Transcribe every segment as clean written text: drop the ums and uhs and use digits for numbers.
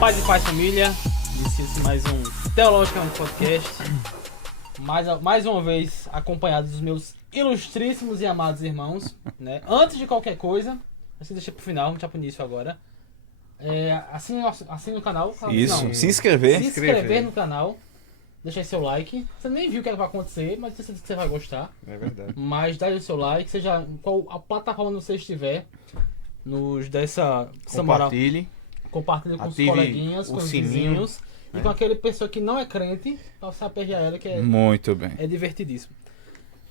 Paz e paz, família. Inicia-se mais um Teologicamente Podcast. Mais uma vez acompanhado dos meus ilustríssimos e amados irmãos, né? Antes de qualquer coisa, assim deixa pro final, vamos já pro início agora. Assine o canal. Isso, Não, se inscrever. se inscrever no canal. Deixar seu like. Você nem viu o que vai acontecer, mas tenho certeza que você vai gostar. É verdade. Mas dá o seu like, seja em qual a plataforma que você estiver. Nos dê essa moral. Compartilhe. Com os Ative coleguinhas, o com os sininho, vizinhos e né? com aquele pessoa que não é crente, pra você aperrear ela, que Muito bem. é divertidíssimo.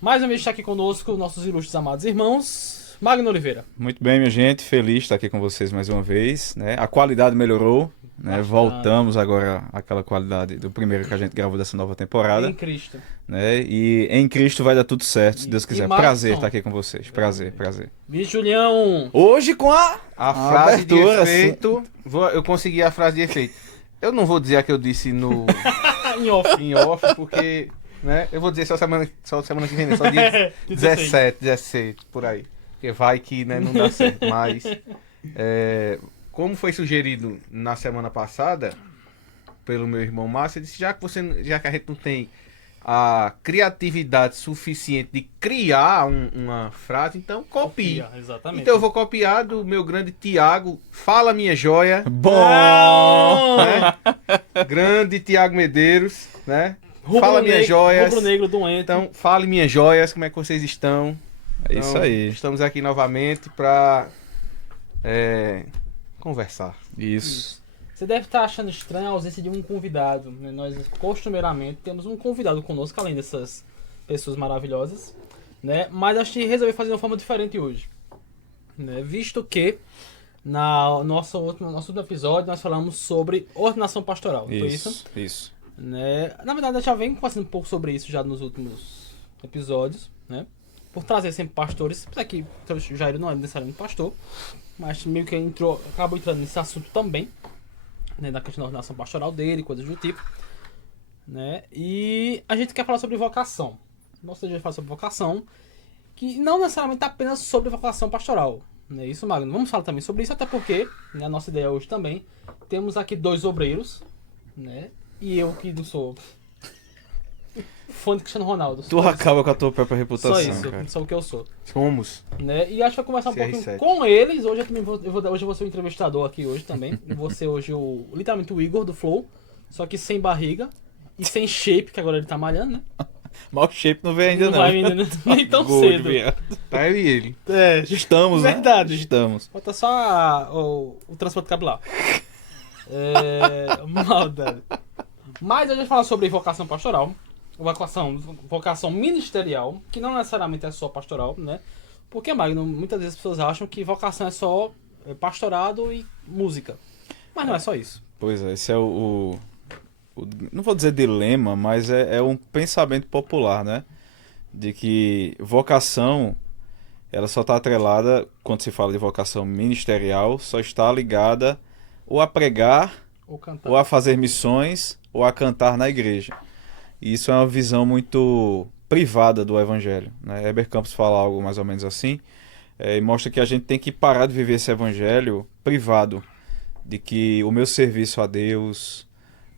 Mais uma vez está aqui conosco nossos ilustres amados irmãos, Magno Oliveira. Muito bem, minha gente. Feliz de estar aqui com vocês mais uma vez, né? A qualidade melhorou, né? Bastante. Voltamos agora àquela qualidade do primeiro que a gente gravou dessa nova temporada, Em Cristo. né? E em Cristo vai dar tudo certo, se Deus quiser. Magson. Prazer estar aqui com vocês. Prazer. E Julião. Hoje com a A frase de abertura, efeito. Eu consegui a frase de efeito. Eu não vou dizer a que eu disse no Em off. em off, porque, né? Eu vou dizer só semana que vem, né? Só dia 17, por aí. Porque vai que, né, não dá certo. Mas, como foi sugerido na semana passada pelo meu irmão Márcio, ele disse, já que a gente não tem a criatividade suficiente de criar uma frase, então copie. Exatamente. Então eu vou copiar do meu grande Tiago, Fala Minha Joia, bom. né? Grande Tiago Medeiros, né? Fala Minhas Joias. Rubro negro doente. Então, fale minhas joias, como é que vocês estão? É isso Então, aí. Estamos aqui novamente para conversar. Isso. Você deve estar achando estranha a ausência de um convidado, né? Nós, costumeiramente, temos um convidado conosco, além dessas pessoas maravilhosas, né? Mas a gente resolveu fazer de uma forma diferente hoje, né? Visto que no nosso último episódio nós falamos sobre ordenação pastoral, não foi isso? Isso. Né? Na verdade, eu já venho conversando um pouco sobre isso já nos últimos episódios, né? Por trazer sempre pastores, apesar que o Jair não é necessariamente pastor, mas meio que acabou entrando nesse assunto também, né, da questão da ordenação pastoral dele, coisas do tipo, né? E a gente quer falar sobre vocação. Nossa, a gente vai falar sobre vocação, que não necessariamente apenas sobre vocação pastoral, né? Isso, Magno. Vamos falar também sobre isso, até porque, né, a nossa ideia hoje também, temos aqui dois obreiros, né? E eu que não sou fã de Cristiano Ronaldo. Tu acaba com a tua própria reputação, Só isso, cara. só o que eu sou. Somos. Né? E acho que vai conversar um pouquinho CR7. com eles. Hoje hoje eu vou ser o entrevistador aqui hoje também. Eu vou ser hoje literalmente o Igor do Flow, só que sem barriga e sem shape, que agora ele tá malhando, né? Mal shape não veio ainda não. vai ainda nem tão Gordo, cedo. viado. Tá eu e ele. É, Estamos, né? Verdade. Estamos. falta só o transporte capilar. Maldade. Mas hoje a gente fala sobre vocação pastoral, vocação ministerial, que não necessariamente é só pastoral, né? Porque, Magno, muitas vezes as pessoas acham que vocação é só pastorado e música. Mas não é só isso. Pois é, esse é não vou dizer dilema, mas é um pensamento popular, né? De que vocação, ela só está atrelada, quando se fala de vocação ministerial, só está ligada ou a pregar, Ou cantar. ou a fazer missões, ou a cantar na igreja. E isso é uma visão muito privada do evangelho, né? Heber Campos fala algo mais ou menos assim, e mostra que a gente tem que parar de viver esse evangelho privado, de que o meu serviço a Deus,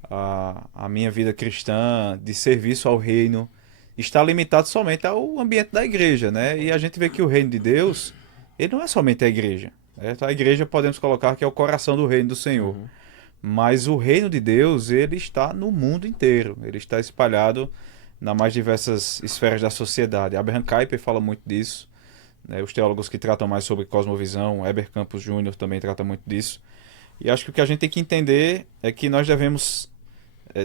a minha vida cristã, de serviço ao reino, está limitado somente ao ambiente da igreja, né? E a gente vê que o reino de Deus, ele não é somente a igreja. Certo? A igreja podemos colocar que é o coração do reino do Senhor. Mas o reino de Deus, ele está no mundo inteiro. Ele está espalhado nas mais diversas esferas da sociedade. Abraham Kuyper fala muito disso, né? Os teólogos que tratam mais sobre cosmovisão, Heber Campos Júnior também trata muito disso. E acho que o que a gente tem que entender é que nós devemos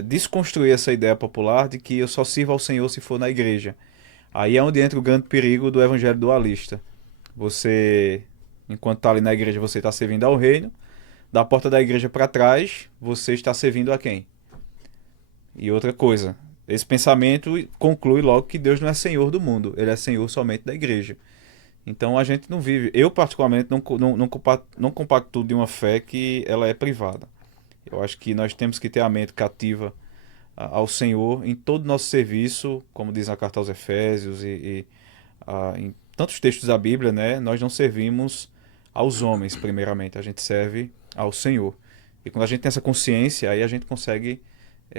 desconstruir essa ideia popular de que eu só sirvo ao Senhor se for na igreja. Aí é onde entra o grande perigo do evangelho dualista. Você, enquanto está ali na igreja, você está servindo ao reino. Da porta da igreja para trás, você está servindo a quem? E outra coisa, esse pensamento conclui logo que Deus não é Senhor do mundo, Ele é Senhor somente da igreja. Então a gente não vive, eu particularmente não compacto de uma fé que ela é privada. Eu acho que nós temos que ter a mente cativa ao Senhor em todo o nosso serviço, como diz na carta aos Efésios e em tantos textos da Bíblia, né? Nós não servimos aos homens primeiramente, a gente serve ao Senhor. E quando a gente tem essa consciência, aí a gente consegue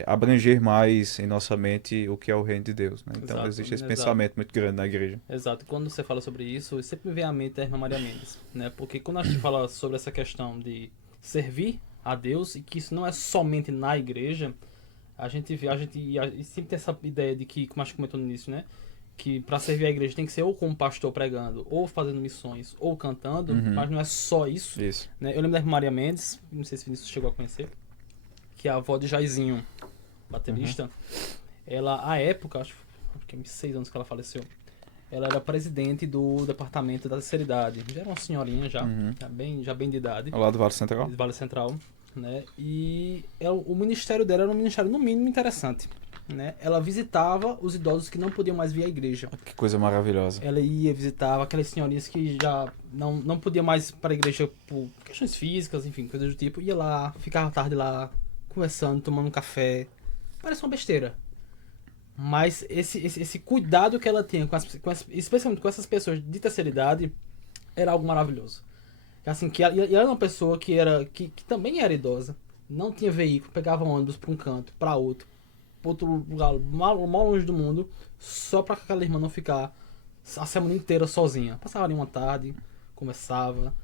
abranger mais em nossa mente o que é o reino de Deus, né? Então Exato, existe esse exato. pensamento muito grande na igreja. Exato. Quando você fala sobre isso, sempre me vem à mente a irmã Maria Mendes, né? Porque quando a gente fala sobre essa questão de servir a Deus e que isso não é somente na igreja, a gente sempre tem essa ideia de que, como a gente comentou no início, né? Que para servir a igreja tem que ser ou como pastor pregando, ou fazendo missões, ou cantando, mas não é só isso, Isso. né? Eu lembro da irmã Maria Mendes, não sei se o Vinícius chegou a conhecer, que é a avó de Jairzinho, baterista. Ela, à época, acho que é 6 anos que ela faleceu, ela era presidente do departamento da terceira idade. Já era uma senhorinha já bem de idade. Ao lado do Vale Central. Vale Central, né? E o ministério dela era um ministério no mínimo interessante, né? Ela visitava os idosos que não podiam mais vir à igreja. Que coisa maravilhosa. Ela ia visitar aquelas senhorinhas que já não podiam mais ir para a igreja por questões físicas, enfim, coisas do tipo. Ia lá, ficava tarde lá, conversando, tomando um café. Parece uma besteira. Mas esse cuidado que ela tinha, especialmente com essas pessoas de terceira idade, era algo maravilhoso. Assim, e ela era uma pessoa que também era idosa, não tinha veículo, pegava ônibus para um canto, para outro lugar, mal longe do mundo, só para aquela irmã não ficar a semana inteira sozinha. Passava ali uma tarde, conversava.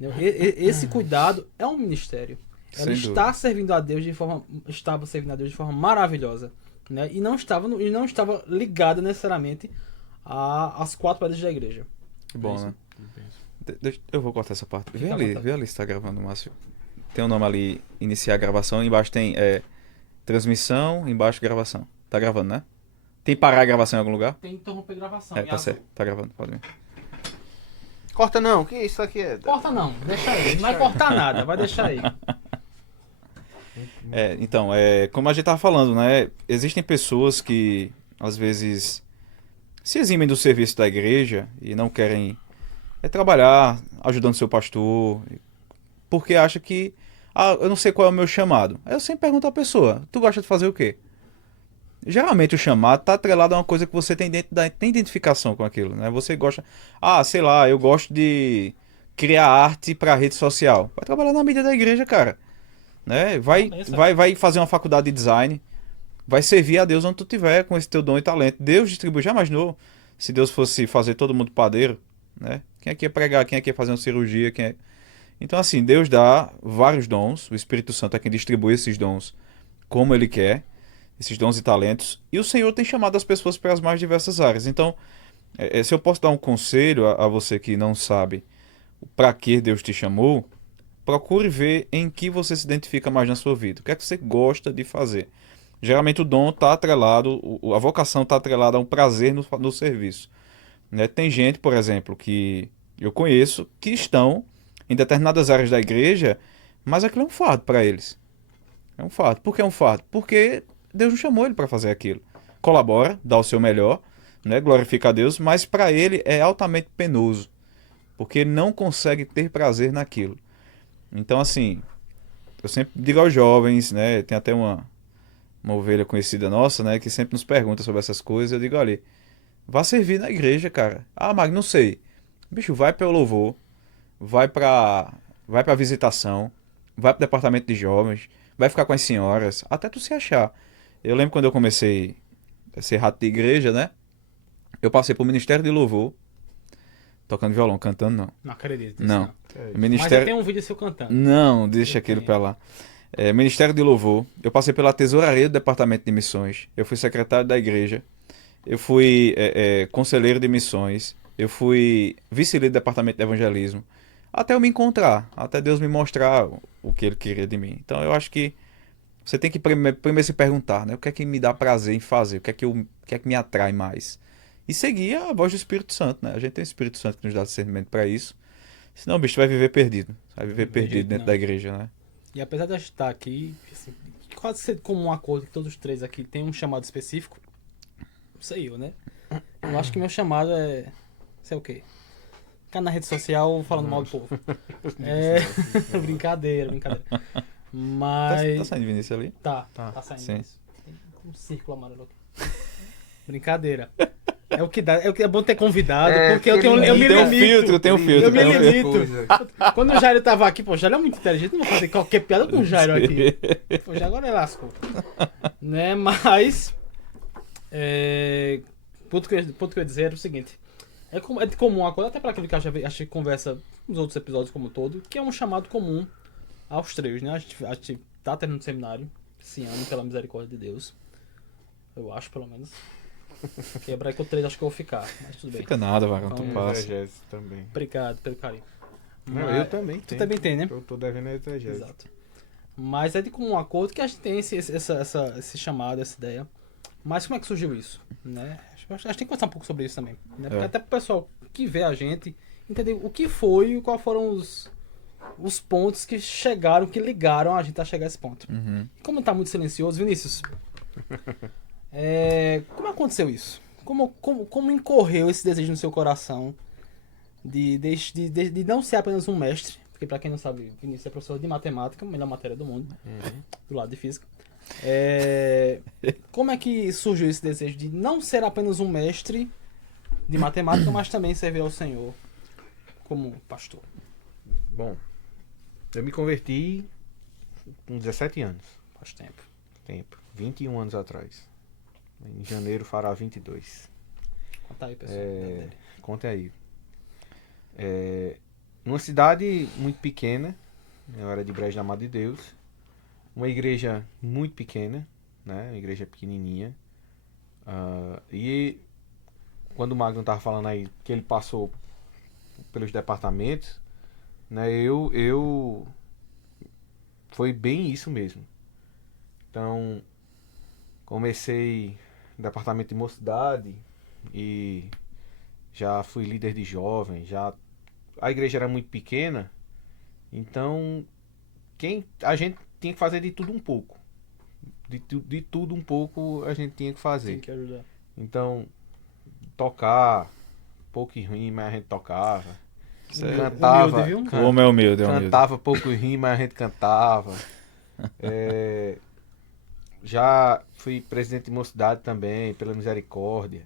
Entendeu? Esse cuidado é um ministério. Ela estava servindo a Deus de forma maravilhosa, né? E não estava ligada necessariamente às 4 paredes da igreja. Que bom, né? Eu vou cortar essa parte. Vê ali se tá gravando, Márcio. Tem um nome ali, iniciar a gravação. Embaixo tem transmissão, embaixo gravação. Tá gravando, né? Tem parar a gravação em algum lugar? Tem que interromper a gravação. Tá certo. Tá gravando, pode vir. Corta não, que isso aqui é... Corta não, deixa aí. Não vai cortar nada, vai deixar aí. Então, como a gente tava falando, né? Existem pessoas que, às vezes, se eximem do serviço da igreja e não querem trabalhar ajudando seu pastor, porque acha que, eu não sei qual é o meu chamado. Aí eu sempre pergunto à pessoa, tu gosta de fazer o quê? Geralmente o chamado tá atrelado a uma coisa que você tem identificação com aquilo, né? Você gosta, sei lá, eu gosto de criar arte para rede social. Vai trabalhar na mídia da igreja, cara. Né? Vai fazer uma faculdade de design, vai servir a Deus onde tu tiver com esse teu dom e talento. Deus distribui, já imaginou se Deus fosse fazer todo mundo padeiro, né? Quem é que ia pregar, quem é que ia fazer uma cirurgia, Então assim, Deus dá vários dons, o Espírito Santo é quem distribui esses dons como Ele quer, esses dons e talentos, e o Senhor tem chamado as pessoas para as mais diversas áreas. Então, se eu posso dar um conselho a você que não sabe para que Deus te chamou, procure ver em que você se identifica mais na sua vida. O que é que você gosta de fazer? Geralmente o dom está atrelado, a vocação está atrelada a um prazer no serviço. Né? Tem gente, por exemplo, que eu conheço, que estão em determinadas áreas da igreja, mas aquilo é um fardo para eles. É um fardo. Por que é um fardo? Porque Deus não chamou ele para fazer aquilo. Colabora, dá o seu melhor, né? Glorifica a Deus, mas para ele é altamente penoso, porque ele não consegue ter prazer naquilo. Então, assim, eu sempre digo aos jovens, né? Tem até uma ovelha conhecida nossa, né? Que sempre nos pergunta sobre essas coisas. Eu digo, olha, vá servir na igreja, cara. Mas não sei. Bicho, vai para o louvor, vai para visitação, vai para o departamento de jovens, vai ficar com as senhoras, até tu se achar. Eu lembro quando eu comecei a ser rato de igreja, né? Eu passei pro Ministério de Louvor, tocando violão, cantando não. Não acredito. Não. Mas já tem um vídeo seu cantando. Não, deixa aquilo pra lá. Ministério de Louvor. Eu passei pela tesouraria do Departamento de Missões. Eu fui secretário da igreja. Eu fui conselheiro de missões. Eu fui vice-líder do Departamento de Evangelismo. Até eu me encontrar. Até Deus me mostrar o que Ele queria de mim. Então eu acho que você tem que primeiro se perguntar, né? O que é que me dá prazer em fazer? O que é que me atrai mais? E seguir a voz do Espírito Santo, né? A gente tem o Espírito Santo que nos dá discernimento para isso. Senão, bicho, tu vai viver perdido. Vai viver perdido dentro da igreja, né? E apesar de a gente estar aqui, assim, quase ser comum um acordo que todos os três aqui têm um chamado específico, não sei eu, né? Eu acho que meu chamado é... sei o quê? Ficar na rede social falando mal do povo. Brincadeira. Mas... Tá saindo Vinícius ali? Tá saindo Sim. isso. Tem um círculo amarelo aqui. Brincadeira. É o que dá, é o que é bom ter convidado, É, porque eu me Tem um limito. filtro, tem um filtro. Eu me tem um filtro. limito. Quando o Jairo tava aqui, pô, o Jairo é muito inteligente, não vou fazer qualquer piada com o Jairo aqui. Pô, já agora ele lascou. Né, mas... ponto que eu ia dizer era o seguinte. É de comum acordo, até para aquilo que a gente conversa nos outros episódios como um todo, que é um chamado comum aos três, né? A gente tá terminando o seminário esse ano, pela misericórdia de Deus. Eu acho, pelo menos. Quebrar aí com o 3, acho que eu vou ficar, mas tudo bem. Fica nada, Vagão, tu Vamos passa. Exegese também. Obrigado pelo carinho. Não, Mas- eu também Tu tenho. também tem, né? Eu tô devendo a exegese. Exato. Mas é de comum acordo que a gente tem esse chamado, essa ideia. Mas como é que surgiu isso? Né? A gente tem que conversar um pouco sobre isso também. Né? Porque É. até pro pessoal que vê a gente entender o que foi e quais foram os pontos que chegaram, que ligaram a gente a chegar a esse ponto. Uhum. Como tá muito silencioso, Vinícius, como aconteceu isso? Como incorreu esse desejo no seu coração de não ser apenas um mestre? Porque pra quem não sabe, Vinícius é professor de matemática, melhor matéria do mundo, do lado de física. Como é que surgiu esse desejo de não ser apenas um mestre de matemática, mas também servir ao Senhor como pastor? Bom, eu me converti com 17 anos. Faz tempo. 21 anos atrás. Em janeiro fará 22. Conta aí, pessoal. Conta aí. Numa cidade muito pequena, eu era de Brejo da Amada de Deus, uma igreja muito pequena, né? Uma igreja pequenininha. E quando o Magno estava falando aí que ele passou pelos departamentos, né? Eu foi bem isso mesmo. Então, comecei no departamento de mocidade e já fui líder de jovem, a igreja era muito pequena, então a gente tinha que fazer de tudo um pouco. De tudo um pouco a gente tinha que fazer. Tem que ajudar. Então, tocar, pouco e rima a gente tocava. Isso é- Cantava, Humilde, viu? O homem é humilde, é humilde. cantava pouco e rima a gente cantava. Já fui presidente de mocidade também, pela misericórdia.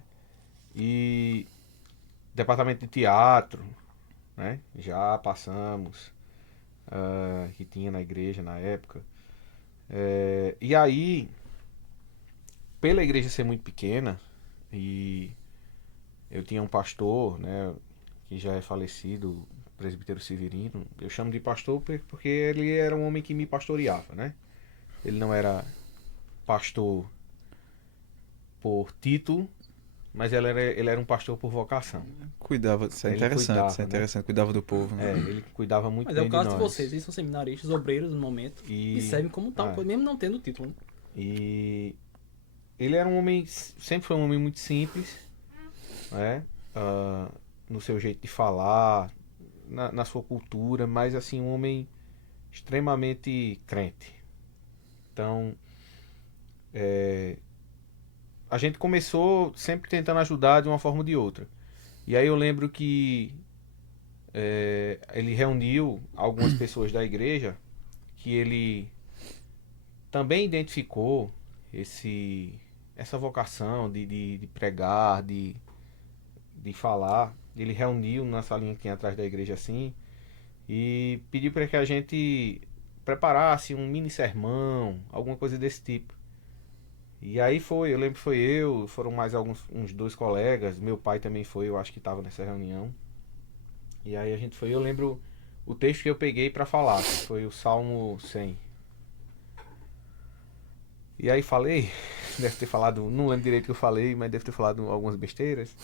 E departamento de teatro, né? Já passamos, que tinha na igreja na época. E aí, pela igreja ser muito pequena, e eu tinha um pastor, né? Que já é falecido, o presbítero Severino. Eu chamo de pastor porque ele era um homem que me pastoreava, né? Ele não era pastor por título, mas ele era um pastor por vocação. Cuidava, isso é Ele interessante, cuidava, isso é interessante. Cuidava do povo. Né? Ele cuidava muito Mas bem é o caso de de nós. vocês, eles são seminaristas, obreiros no momento, e servem como tal, mesmo não tendo título. Né? E ele era um homem, sempre foi um homem muito simples, né? No seu jeito de falar, na sua cultura, mas assim, um homem extremamente crente. Então, a gente começou sempre tentando ajudar de uma forma ou de outra. E aí eu lembro que ele reuniu algumas pessoas da igreja que ele também identificou essa vocação de pregar, de falar. Ele reuniu na salinha que tinha atrás da igreja assim e pediu para que a gente preparasse um mini sermão, alguma coisa desse tipo. E aí eu lembro que foram mais uns 2 colegas, meu pai também foi, eu acho que estava nessa reunião. E aí a gente foi, eu lembro o texto que eu peguei para falar, que foi o Salmo 100. E aí falei, deve ter falado, não lembro direito o que eu falei, mas deve ter falado algumas besteiras.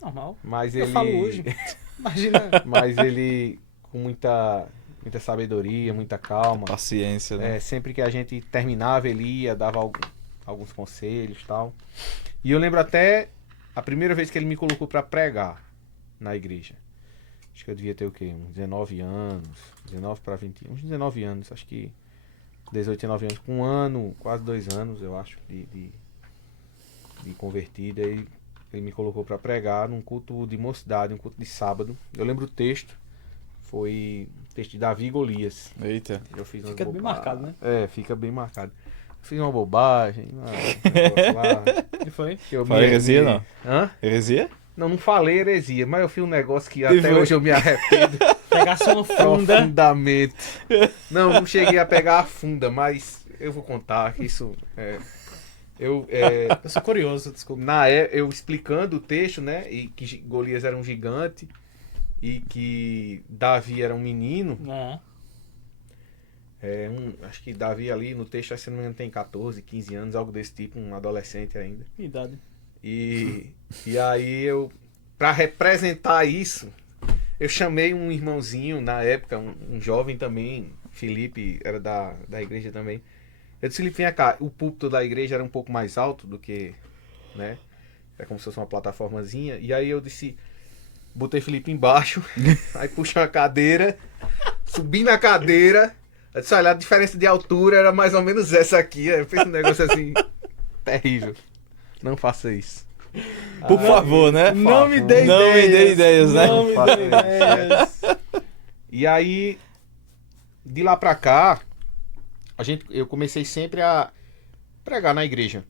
Normal. Mas Eu ele, falo hoje. Imagina. mas ele com muita sabedoria, muita calma. Paciência, né? Sempre que a gente terminava, ele ia, dava alguns conselhos e tal. E eu lembro até a primeira vez que ele me colocou para pregar na igreja. Acho que eu devia ter o quê? Uns 19 anos, 19 para 21, uns 19 anos, acho que 18, 19 anos, com 1 ano, quase 2 anos, eu acho, de convertido. Aí ele me colocou para pregar num culto de mocidade, um culto de sábado. Eu lembro o texto, foi o texto de Davi e Golias. Eita. Eu fiz Fica bem marcado, né? Fica bem marcado. fiz uma bobagem. Um negócio lá, E foi? que eu Fala heresia, não? Hã? Heresia? Não falei heresia, mas eu fiz um negócio que até foi? hoje eu me arrependo Pegasse uma funda. profundamente. Não cheguei a pegar a funda, mas eu vou contar que isso eu Eu sou curioso, desculpa. eu explicando o texto, né, e que Golias era um gigante e que Davi era um menino. Ah, Acho que Davi ali no texto, se não me engano, tem 14, 15 anos, algo desse tipo, um adolescente ainda. que idade. E aí pra representar isso, eu chamei um irmãozinho na época, um jovem também, Felipe, era da igreja também. Eu disse, Felipe, vem cá, o púlpito da igreja era um pouco mais alto do que, né? É como se fosse uma plataformazinha. E aí eu disse, botei Felipe embaixo, aí puxei uma cadeira, subi na cadeira. Eu disse, olha, a diferença de altura era mais ou menos essa aqui. Eu fiz um negócio assim, terrível. Não faça isso. Por favor, né? Não me dê Não me dê ideias, né? Não me dê ideias. E aí, de lá pra cá, eu comecei sempre a pregar na igreja.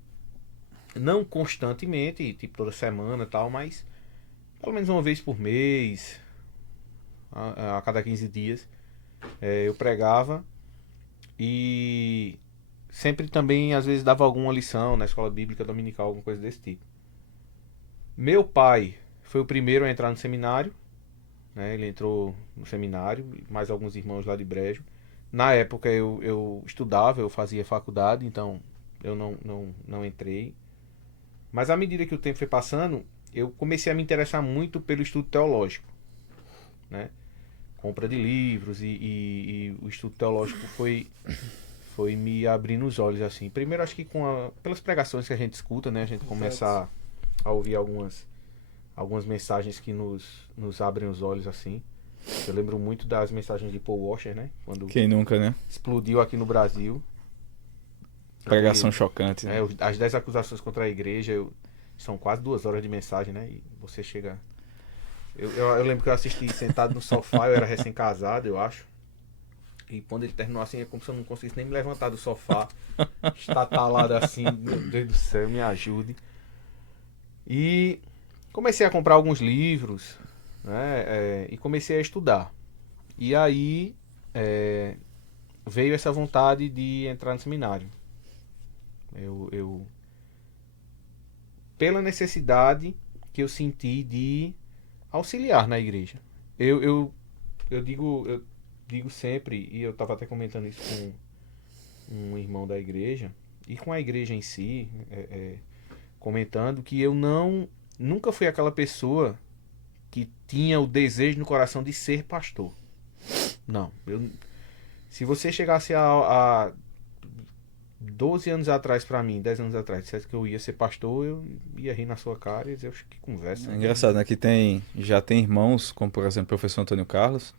Não constantemente, tipo toda semana e tal, mas pelo menos uma vez por mês, a cada 15 dias, eu pregava. E sempre também, às vezes, dava alguma lição na escola bíblica dominical, alguma coisa desse tipo. Meu pai foi o primeiro a entrar no seminário, né? Ele entrou no seminário, mais alguns irmãos lá de Brejo. Na época eu estudava, eu fazia faculdade, então eu não entrei. Mas à medida que o tempo foi passando, eu comecei a me interessar muito pelo estudo teológico, né? Compra de livros e o estudo teológico foi me abrindo os olhos, assim. Primeiro, acho que pelas pregações que a gente escuta, né? A gente começa a ouvir algumas mensagens que nos abrem os olhos, assim. Eu lembro muito das mensagens de Paul Washer, né? Quando Quem nunca, né? explodiu aqui no Brasil. Pregação chocante. Né? As 10 acusações contra a igreja são quase 2 horas de mensagem, né? E você chega... Eu lembro que eu assisti sentado no sofá, eu era recém-casado, eu acho. E quando ele terminou assim, é como se eu não conseguisse nem me levantar do sofá. Estatalado assim, meu Deus do céu, me ajude. E comecei a comprar alguns livros, né? E comecei a estudar. E aí veio essa vontade de entrar no seminário. Pela necessidade que eu senti de auxiliar na igreja. Eu digo sempre, e eu estava até comentando isso com um irmão da igreja, e com a igreja em si, comentando que eu nunca fui aquela pessoa que tinha o desejo no coração de ser pastor. Não. Se você chegasse a 12 anos atrás pra mim, 10 anos atrás, dissesse que eu ia ser pastor, eu ia rir na sua cara e dizer, que conversa. É engraçado, né? Que já tem irmãos, como por exemplo o professor Antônio Carlos,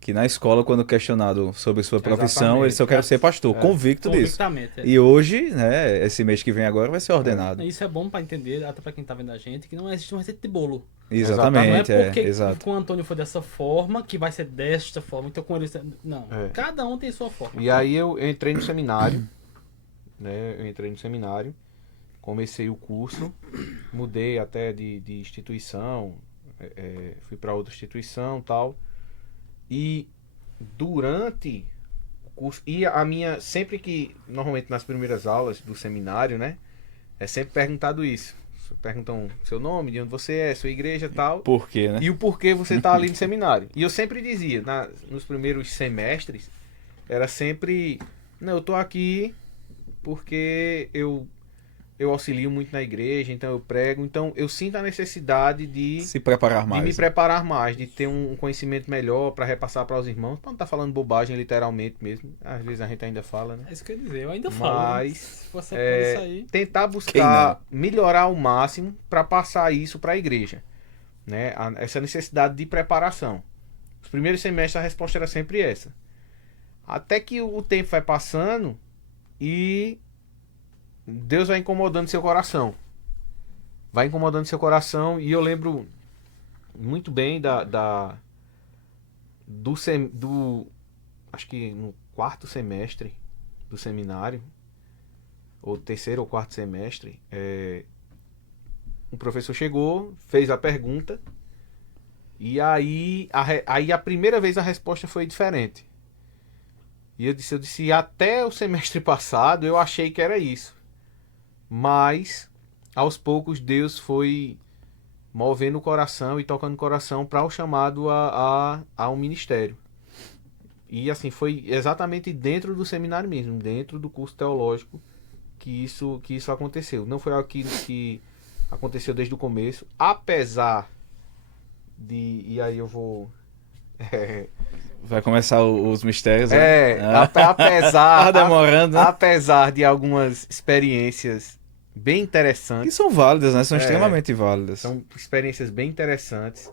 que na escola, quando questionado sobre sua profissão, Exatamente, ele só quer ser pastor, convicto disso. Convictamente. E hoje, né, esse mês que vem agora, vai ser ordenado. Isso é bom pra entender, até pra quem tá vendo a gente, que não existe uma receita de bolo. Exatamente, Não é porque exato. com o Antônio foi dessa forma, que vai ser desta forma, então com ele... Não, cada um tem sua forma. E aí eu entrei no seminário, né? Eu entrei no seminário, comecei o curso, mudei até de instituição, fui para outra instituição e tal. E durante o curso, e a minha, sempre que, normalmente nas primeiras aulas do seminário, né? É sempre perguntado isso. Perguntam seu nome, de onde você é, sua igreja e tal. Por quê, né? E o porquê você tá ali no seminário. E eu sempre dizia, nos primeiros semestres, era sempre, não, eu tô aqui porque eu auxilio muito na igreja, então eu prego, então eu sinto a necessidade de Se preparar mais. me né? preparar mais, de ter um conhecimento melhor para repassar para os irmãos, para não estar falando bobagem literalmente mesmo. Às vezes a gente ainda fala, né? É isso que eu ia dizer, eu ainda falo. Mas, Se você pode isso aí... tentar buscar melhorar ao máximo para passar isso para a igreja, né? Essa necessidade de preparação. Os primeiros semestres a resposta era sempre essa. Até que o tempo vai passando e Deus vai incomodando seu coração. Vai incomodando seu coração. E eu lembro muito bem acho que no 4º semestre do seminário, ou terceiro ou quarto semestre, um professor chegou, fez a pergunta, e aí a primeira vez a resposta foi diferente. E eu disse, até o semestre passado eu achei que era isso. Mas, aos poucos, Deus foi movendo o coração e tocando o coração para o chamado a um ministério. E assim, foi exatamente dentro do seminário mesmo, dentro do curso teológico, que isso aconteceu. Não foi aquilo que aconteceu desde o começo, apesar de... E aí eu vou... Vai começar os mistérios, né? Apesar... Tá demorando, né? Apesar de algumas experiências bem interessantes. Que são válidas, né? São extremamente válidas. São experiências bem interessantes.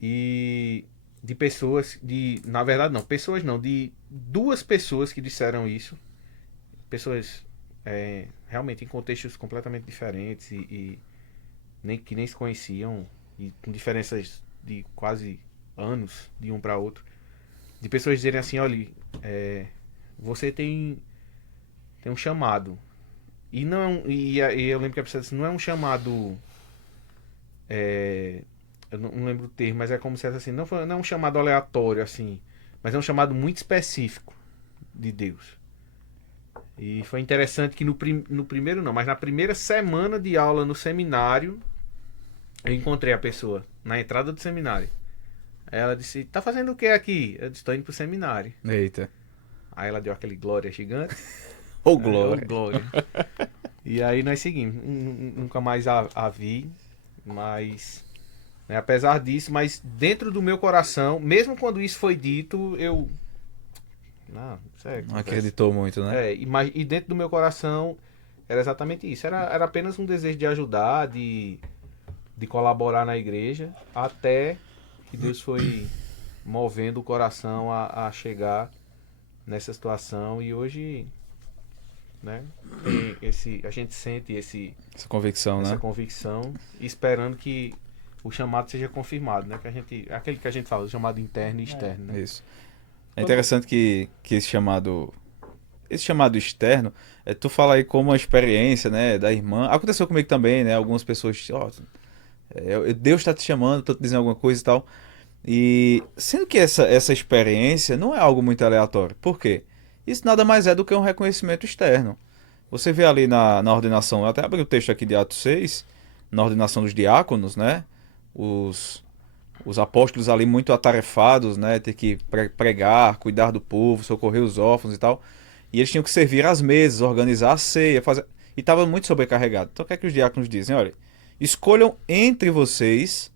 E de pessoas, na verdade não, pessoas não, de duas pessoas que disseram isso. Pessoas realmente em contextos completamente diferentes e que nem se conheciam, e com diferenças de quase anos de um para outro. De pessoas dizerem assim, olha, você tem um chamado. E não, e eu lembro que a pessoa disse, não é um chamado, eu não lembro o termo, mas é como se fosse assim, não é um chamado aleatório assim, mas é um chamado muito específico de Deus. E foi interessante que no primeiro não, mas na primeira semana de aula no seminário, eu encontrei a pessoa na entrada do seminário. Ela disse, tá fazendo o que aqui? Eu disse, tô indo pro seminário. Eita. Aí ela deu aquele glória gigante. Ô, glória. Glória. E aí nós seguimos. Nunca mais a vi, mas... Né, apesar disso, mas dentro do meu coração, mesmo quando isso foi dito, eu... Não acreditou muito, né? E dentro do meu coração era exatamente isso. Era apenas um desejo de ajudar, de colaborar na igreja, até que Deus foi movendo o coração a chegar nessa situação. E hoje, né, a gente sente essa convicção, essa né? convicção, esperando que o chamado seja confirmado, né? Aquele que a gente fala, o chamado interno e externo, né? Isso. É interessante que esse chamado externo, tu fala aí como uma experiência, né, da irmã. Aconteceu comigo também, né? Algumas pessoas, Deus está te chamando, estou te dizendo alguma coisa e tal. E sendo que essa experiência não é algo muito aleatório. Por quê? Isso nada mais é do que um reconhecimento externo. Você vê ali na ordenação, eu até abri o texto aqui de Atos 6, na ordenação dos diáconos, né? Os apóstolos ali muito atarefados, né? Ter que pregar, cuidar do povo, socorrer os órfãos e tal. E eles tinham que servir às mesas, organizar a ceia, fazer... E estava muito sobrecarregado. Então o que é que os diáconos dizem? Olha, escolham entre vocês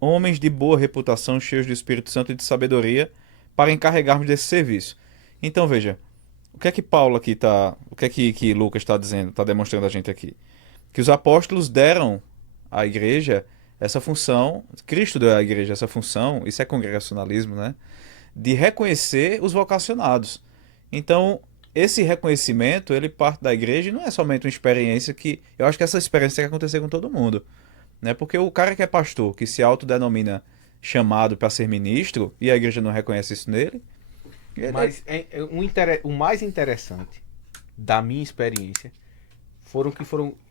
homens de boa reputação, cheios do Espírito Santo e de sabedoria, para encarregarmos desse serviço. Então veja, o que é que Paulo aqui está... O que é que Lucas está dizendo, está demonstrando a gente aqui? Que os apóstolos deram à igreja essa função, Cristo deu à igreja essa função, isso é congregacionalismo, né? De reconhecer os vocacionados. Então, esse reconhecimento, ele parte da igreja e não é somente uma experiência que... Eu acho que essa experiência tem que acontecer com todo mundo, né? Porque o cara que é pastor, que se autodenomina chamado para ser ministro, e a igreja não reconhece isso nele... Mas o mais interessante da minha experiência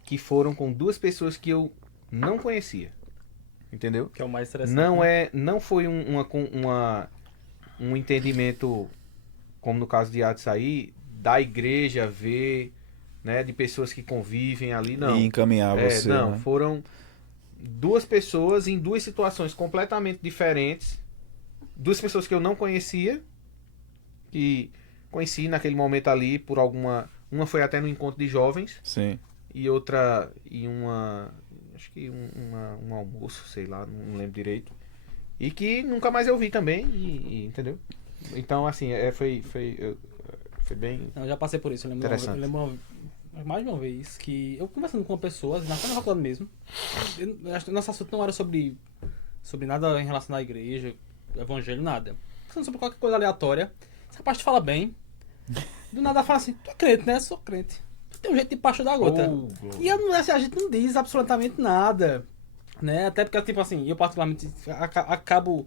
que foram com duas pessoas que eu não conhecia. Entendeu? Que é o mais interessante. Não foi um entendimento, como no caso de Atos aí, da igreja ver, né, de pessoas que convivem ali, não. E encaminhar você, não, né? foram duas pessoas em duas situações completamente diferentes. Duas pessoas que eu não conhecia, que conheci naquele momento ali por alguma... Uma foi até no encontro de jovens. Sim. E outra acho que um almoço, sei lá, não lembro direito. E que nunca mais eu vi também, entendeu? Então, assim, foi bem... Eu já passei por isso, eu lembro mais de uma vez que eu conversando com pessoas, na faculdade mesmo, nosso assunto não era sobre nada em relação à igreja, evangelho, nada. Falando sobre qualquer coisa aleatória. Esse rapaz te fala bem, do nada fala assim, tu é crente, né? Sou crente. Tem um jeito de pastor da gota. E a gente não diz absolutamente nada, né? Até porque, tipo assim, eu particularmente acabo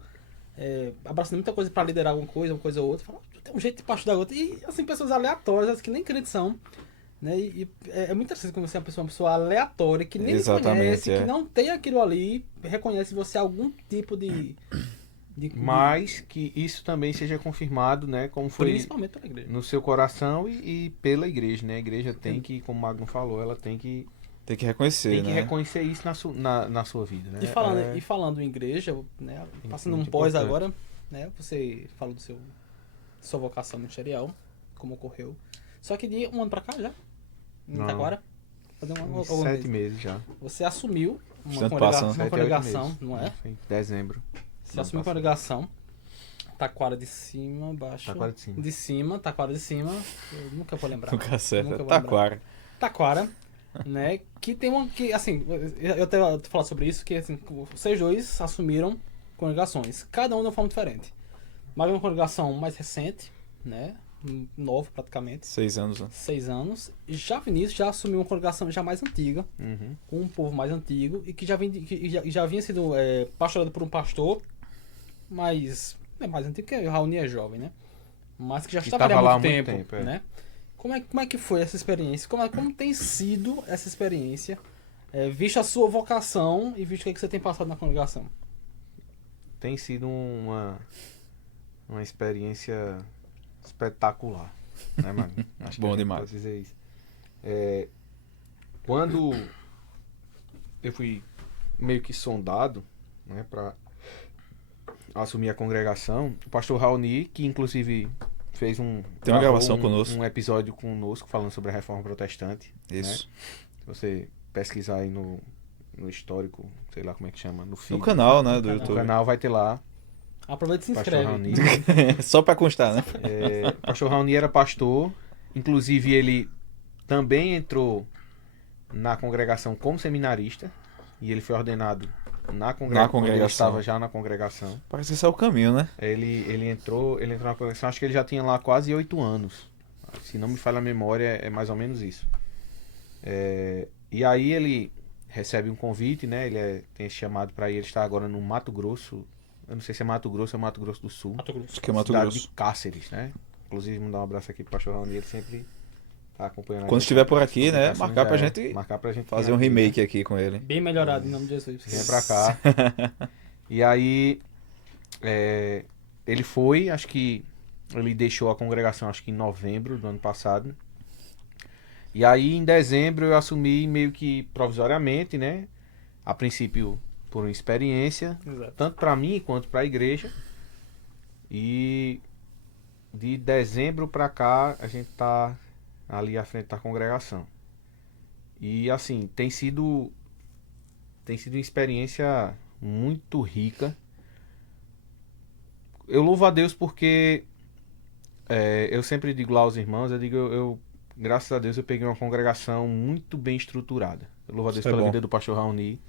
abraçando muita coisa pra liderar uma coisa ou outra. Falo, tem um jeito de pastor da gota. E, assim, pessoas aleatórias, que nem crentes são, Né? E é muito interessante como você é uma pessoa aleatória, que nem lhe Exatamente, conhece, é. que não tem aquilo ali, reconhece você algum tipo Mas que isso também seja confirmado, né? Como foi principalmente pela igreja. no seu coração e pela igreja, né? A igreja tem que, como o Magno falou, ela tem que Tem que tem que né? reconhecer isso na sua vida, né? E falando em igreja, né, passando um muito pós importante. agora, né, você falou sua vocação ministerial, como ocorreu. Só que de um ano pra cá já, em Não. Itaquara, fazer Uns algum 7 mês. meses já. Você assumiu uma Bastante passa, né? 7 a 8 congregação, meses. não é? Foi em dezembro. Você assumiu uma congregação, Taquara de cima, baixo. Taquara de cima. De cima, Taquara de cima. Eu nunca vou lembrar. Nunca acerta. Nunca vou Taquara. Taquara, né? Que tem uma. Que, assim, eu até vou falar sobre isso, que assim, vocês dois assumiram congregações, cada um de uma forma diferente. Mas é uma congregação mais recente, né? Nova praticamente, 6 anos, né? 6 anos. E já Vinícius já assumiu uma congregação já mais antiga, Uhum. com um povo mais antigo, e que já vinha sido pastorado por um pastor, mas é mais antigo, porque o Raoni é jovem, né? Mas que já Que estava ali há tava lá há muito muito tempo, tempo, é. né? Como é que foi essa experiência? Como tem sido essa experiência, visto a sua vocação e visto o que você tem passado na congregação? Tem sido uma experiência espetacular, né, Magno? Acho Bom a gente demais. pode dizer isso. Quando eu fui meio que sondado, né, para assumir a congregação, o pastor Raoni, que inclusive fez Tem uma gravou gravação conosco. um episódio conosco falando sobre a reforma protestante. Isso. Se você pesquisar aí no histórico, sei lá como é que chama, no feed, No canal, né, do No no YouTube. canal vai ter lá. Aproveita e se Pastor inscreve. Raoni. Só pra constar, né? O pastor Raoni era pastor, inclusive ele também entrou na congregação como seminarista e ele foi ordenado na congregação. Quando ele congregação. estava já na congregação. Parece que esse é o caminho, né? Ele entrou na congregação, acho que ele já tinha lá quase 8 anos. Se não me falha a memória, é mais ou menos isso. E aí ele recebe um convite, né? Ele tem esse chamado para ir. Ele está agora no Mato Grosso. Eu não sei se é Mato Grosso ou Mato Grosso do Sul. Mato Grosso. Acho que é Mato Cidade Grosso. de Cáceres, né? Inclusive, mandar um abraço aqui pro pastor Raoni, ele sempre tá acompanhando. a Quando gente. estiver por aqui, né? Publicações, Marcar pra gente vir fazer um aqui, remake né? aqui com ele. Bem melhorado em nome de Jesus. Vem pra cá. E aí, ele foi, acho que ele deixou a congregação, acho que em novembro do ano passado. E aí, em dezembro, eu assumi meio que provisoriamente, né? A princípio, por uma experiência, Exato. tanto para mim quanto para a igreja. E de dezembro para cá, a gente tá ali à frente da congregação. E assim, tem sido uma experiência muito rica. Eu louvo a Deus porque eu sempre digo lá aos irmãos, eu graças a Deus eu peguei uma congregação muito bem estruturada. Eu louvo a Deus Isso é pela bom. vida do pastor Raoni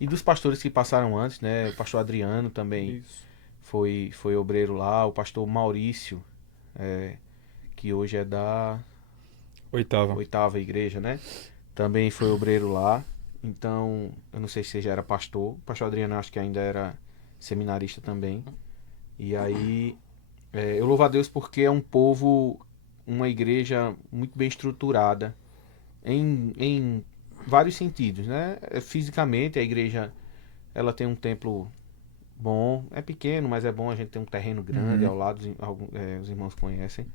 e dos pastores que passaram antes, né? O pastor Adriano também Isso. foi obreiro lá, o pastor Maurício, que hoje é da 8ª igreja, né? Também foi obreiro lá. Então, eu não sei se já era pastor. O pastor Adriano acho que ainda era seminarista também. E aí, eu louvo a Deus porque é um povo, uma igreja muito bem estruturada em vários sentidos, né? Fisicamente, a igreja ela tem um templo bom, é pequeno, mas é bom, a gente tem um terreno grande ao lado, os irmãos conhecem.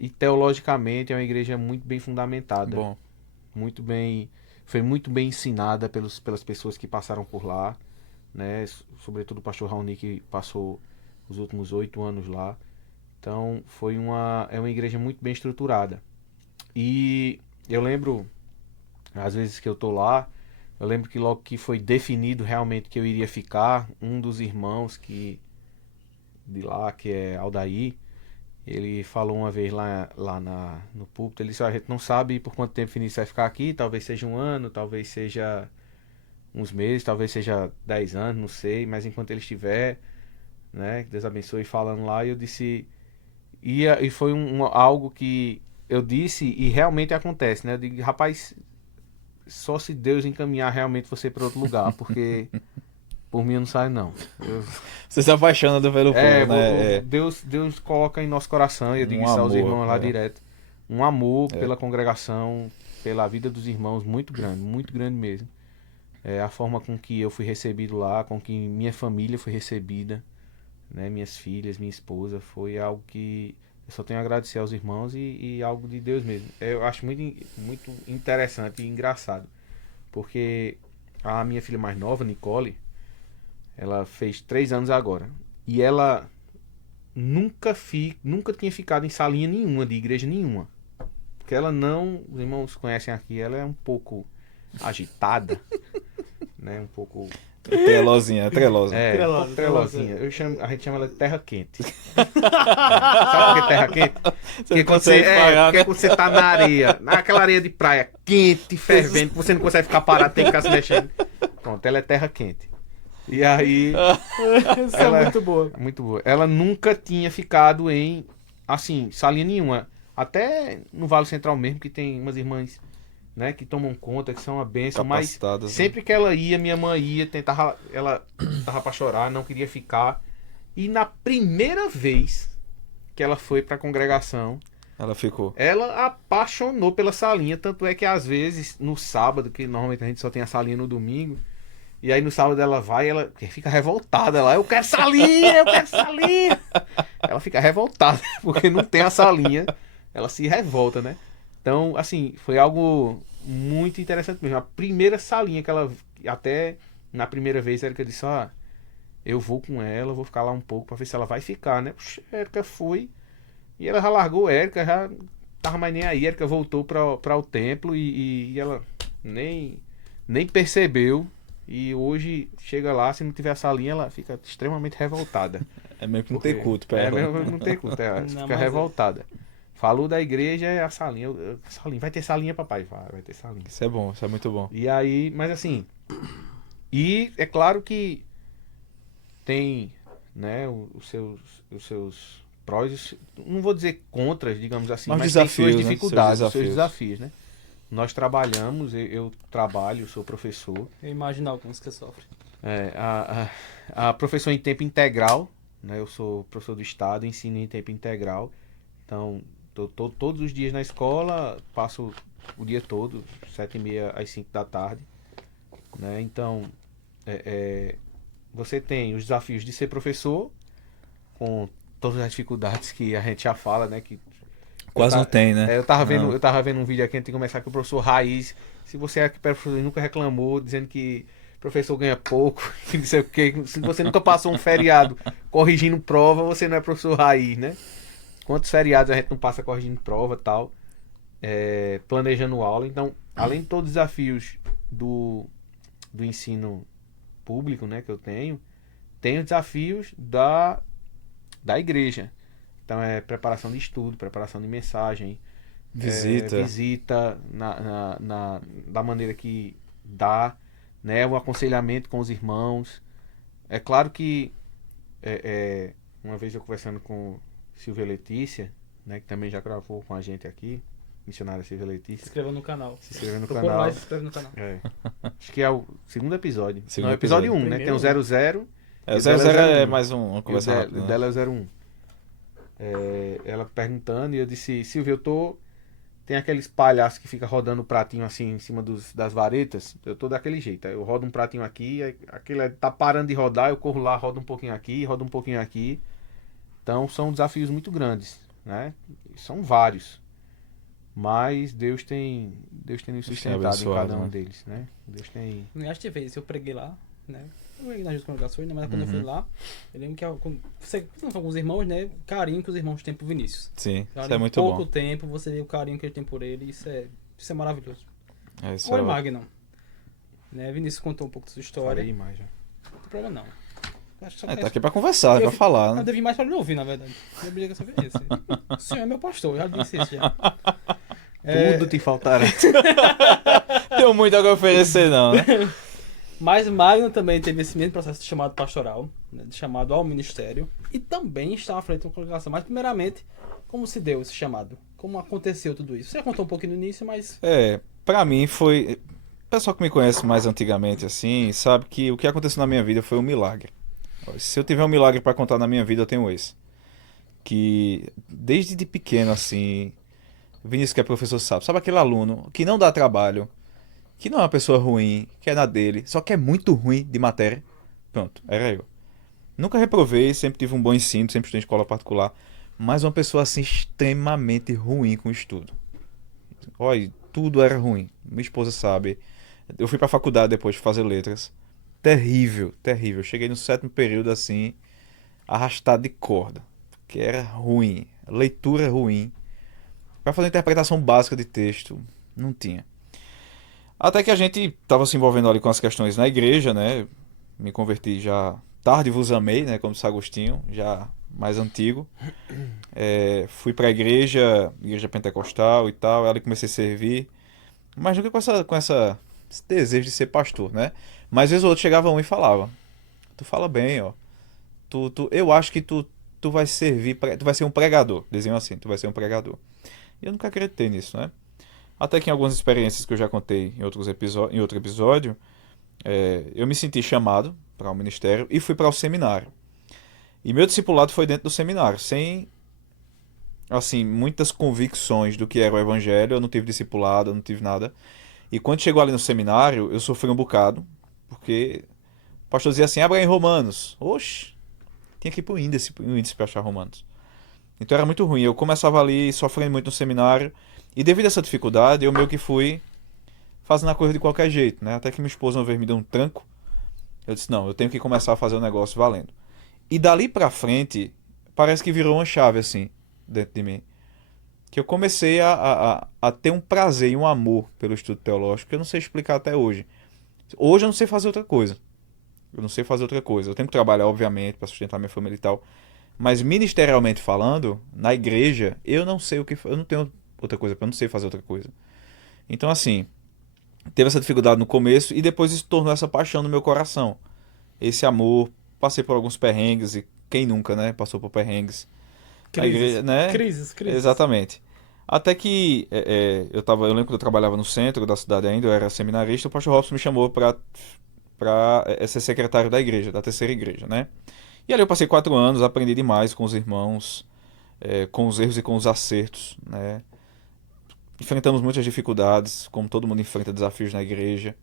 E teologicamente é uma igreja muito bem fundamentada, Bom. foi muito bem ensinada pelas pessoas que passaram por lá, né? Sobretudo o pastor Raoni, que passou os últimos 8 anos lá. Então é uma igreja muito bem estruturada. E eu lembro, às vezes que eu tô lá, eu lembro que logo que foi definido realmente que eu iria ficar, um dos irmãos de lá, que é Aldair, ele falou uma vez lá no púlpito, ele disse: a gente não sabe por quanto tempo Vinícius vai ficar aqui, talvez seja 1 ano, talvez seja uns meses, talvez seja 10 anos, não sei, mas enquanto ele estiver, né, que Deus abençoe, falando lá, eu disse, e foi algo que eu disse e realmente acontece, né? Eu digo, rapaz, só se Deus encaminhar realmente você para outro lugar, porque por mim eu não saio não. Você se apaixona pelo povo, né? Deus coloca em nosso coração, e eu digo Um isso aos amor, irmãos lá direto. um amor pela congregação, pela vida dos irmãos muito grande mesmo. A forma com que eu fui recebido lá, com que minha família foi recebida, né, minhas filhas, minha esposa, foi algo que eu só tenho a agradecer aos irmãos e algo de Deus mesmo. Eu acho muito interessante e engraçado, porque a minha filha mais nova, Nicole, ela fez 3 anos agora, e ela nunca tinha ficado em salinha nenhuma, de igreja nenhuma, porque ela não, os irmãos conhecem aqui, ela é um pouco agitada, né, um pouco... Trelozinha, trelosa. Trelozinha. A gente chama ela de terra quente. Sabe por que terra quente? Porque quando você tá na areia, naquela areia de praia quente, fervendo, que você não consegue ficar parado, tem que ficar se mexendo. Pronto, ela é terra quente. E aí... Essa é muito boa. Muito boa. Ela nunca tinha ficado em, assim, salinha nenhuma. Até no Vale Central mesmo, que tem umas irmãs, né, que tomam conta, que são uma bênção, mas sempre que ela ia, minha mãe ia, ela tava pra chorar, não queria ficar. E na primeira vez que ela foi pra congregação, ela ficou. Ela apaixonou pela salinha, tanto é que às vezes, no sábado, que normalmente a gente só tem a salinha no domingo, e aí no sábado ela vai, ela fica revoltada lá, eu quero salinha, eu quero salinha. Ela fica revoltada, porque não tem a salinha, ela se revolta, né? Então, assim, foi algo muito interessante mesmo. A primeira salinha que ela... Até na primeira vez, a Erika disse, eu vou com ela, vou ficar lá um pouco pra ver se ela vai ficar, né? Puxa, a Erika foi. E ela já largou a Erika, já tava mais nem aí. A Erika voltou pra o templo e ela nem percebeu. E hoje, chega lá, se não tiver a salinha, ela fica extremamente revoltada. É mesmo que não ter culto pra ela. É mesmo que não ter culto, ela fica revoltada. Falou da igreja, é a salinha. Salinha. Vai ter salinha, papai? Vai ter salinha. Isso é bom, isso é muito bom. E aí, mas assim... E é claro que tem, né, os seus prós, não vou dizer contras, digamos assim, mas desafios, tem suas dificuldades, né? seus desafios, né? Nós trabalhamos, eu trabalho, sou professor. Eu imagino alguns que sofrem. A professor em tempo integral, né? Eu sou professor do estado, ensino em tempo integral. Então, tô todos os dias na escola, passo o dia todo, 7h30 às 5 da tarde. Né? Então, você tem os desafios de ser professor, com todas as dificuldades que a gente já fala, né? Que quase não tem, né? Eu tava vendo um vídeo aqui antes de começar que o professor Raiz, se você é professor e nunca reclamou, dizendo que o professor ganha pouco, que não sei o quê, se você nunca passou um feriado corrigindo prova, você não é professor Raiz, né? Quantos feriados a gente não passa corrigindo prova e tal, planejando aula. Então, além de todos os desafios do ensino público, né, que eu tenho desafios da igreja. Então é preparação de estudo, preparação de mensagem, visita da maneira que dá, né, o aconselhamento com os irmãos. É claro que uma vez eu conversando com Silvia Letícia, né, que também já gravou com a gente aqui, missionária Silvia Letícia. Se inscreva no canal. Se inscreva no Procura canal. lá e se inscreve no canal. Acho que é o segundo episódio. Segundo Não, episódio 1, né? Primeiro. Tem o 00. O 00 é mais uma conversa O rápida, né? dela é o 01. Ela perguntando e eu disse, Silvia, tem aqueles palhaços que fica rodando o pratinho assim em cima das varetas. Eu tô daquele jeito. Eu rodo um pratinho aqui, aquele tá parando de rodar, eu corro lá, rodo um pouquinho aqui, rodo um pouquinho aqui. Então são desafios muito grandes, né? São vários. Mas Deus tem nos sustentado em cada um deles, né? Deus tem... Acho que vez eu preguei lá, né? Eu preguei nas congregações, né? Mas quando eu fui lá, eu lembro que você com alguns irmãos, né? O carinho que os irmãos têm por Vinícius. Sim, Cara, isso é muito em pouco bom. tempo você vê o carinho que ele tem por ele, isso é maravilhoso. Isso Oi, Magno. Né? Vinícius contou um pouco da sua história. Falei mais já. Não tem problema não. Acho que só Tá aqui pra conversar, pra falar, Eu né? devia mais pra ele ouvir, na verdade. Eu deveria saber isso. O senhor é meu pastor, já disse isso já. Tudo te faltará. Tenho muito a oferecer, não, né? Mas Magno também teve esse mesmo processo de chamado pastoral, né, de chamado ao ministério, e também estava à frente de uma congregação. Mas, primeiramente, como se deu esse chamado? Como aconteceu tudo isso? Você já contou um pouquinho no início, mas... Pra mim foi... O pessoal que me conhece mais antigamente, assim, sabe que o que aconteceu na minha vida foi um milagre. Se eu tiver um milagre pra contar na minha vida, eu tenho esse. Que, desde de pequeno, assim... Vinícius, que é professor, sabe aquele aluno que não dá trabalho, que não é uma pessoa ruim, que é na dele, só que é muito ruim de matéria? Pronto, era eu. Nunca reprovei, sempre tive um bom ensino, sempre estudei em escola particular, mas uma pessoa assim extremamente ruim com estudo. Olha, tudo era ruim. Minha esposa sabe. Eu fui pra faculdade depois de fazer letras. Terrível, terrível. Cheguei no 7º período assim, arrastado de corda. Que era ruim. Leitura ruim. Pra fazer interpretação básica de texto, não tinha. Até que a gente tava se envolvendo ali com as questões na igreja, né? Me converti já tarde vos amei, né? Como disse Agostinho, já mais antigo. Fui pra igreja pentecostal e tal. Aí comecei a servir. Mas nunca esse desejo de ser pastor, né? Mas às vezes o outro chegava um e falava: Tu fala bem, ó. Eu acho que tu vai servir, tu vai ser um pregador. Diziam assim: Tu vai ser um pregador. E eu nunca acreditei nisso, né? Até que em algumas experiências que eu já contei em outro episódio, eu me senti chamado para o ministério e fui para o seminário. E meu discipulado foi dentro do seminário, sem assim muitas convicções do que era o evangelho. Eu não tive discipulado, eu não tive nada. E quando chegou ali no seminário, eu sofri um bocado, porque o pastor dizia assim: abra em Romanos. Oxe, tinha que ir pro índice para achar Romanos. Então era muito ruim. Eu começava ali sofrendo muito no seminário. E devido a essa dificuldade, eu meio que fui fazendo a coisa de qualquer jeito, né? Até que minha esposa uma vez me deu um tranco. Eu disse: não, eu tenho que começar a fazer o negócio valendo. E dali pra frente, parece que virou uma chave assim, dentro de mim. Que eu comecei a ter um prazer e um amor pelo estudo teológico que eu não sei explicar até hoje. Hoje eu não sei fazer outra coisa. Eu não sei fazer outra coisa. Eu tenho que trabalhar, obviamente, para sustentar minha família e tal. Mas ministerialmente falando, na igreja, eu não sei o que. Eu não tenho outra coisa, eu não sei fazer outra coisa. Então, assim, teve essa dificuldade no começo e depois isso tornou essa paixão no meu coração. Esse amor. Passei por alguns perrengues e quem nunca, né? Passou por perrengues. Na Crises. igreja, né? Crises. Exatamente. Até que eu lembro que eu trabalhava no centro da cidade ainda, eu era seminarista, o pastor Robson me chamou para ser secretário da igreja, da terceira igreja, né? E ali eu passei 4 anos, aprendi demais com os irmãos, com os erros e com os acertos, né? Enfrentamos muitas dificuldades, como todo mundo enfrenta desafios na igreja.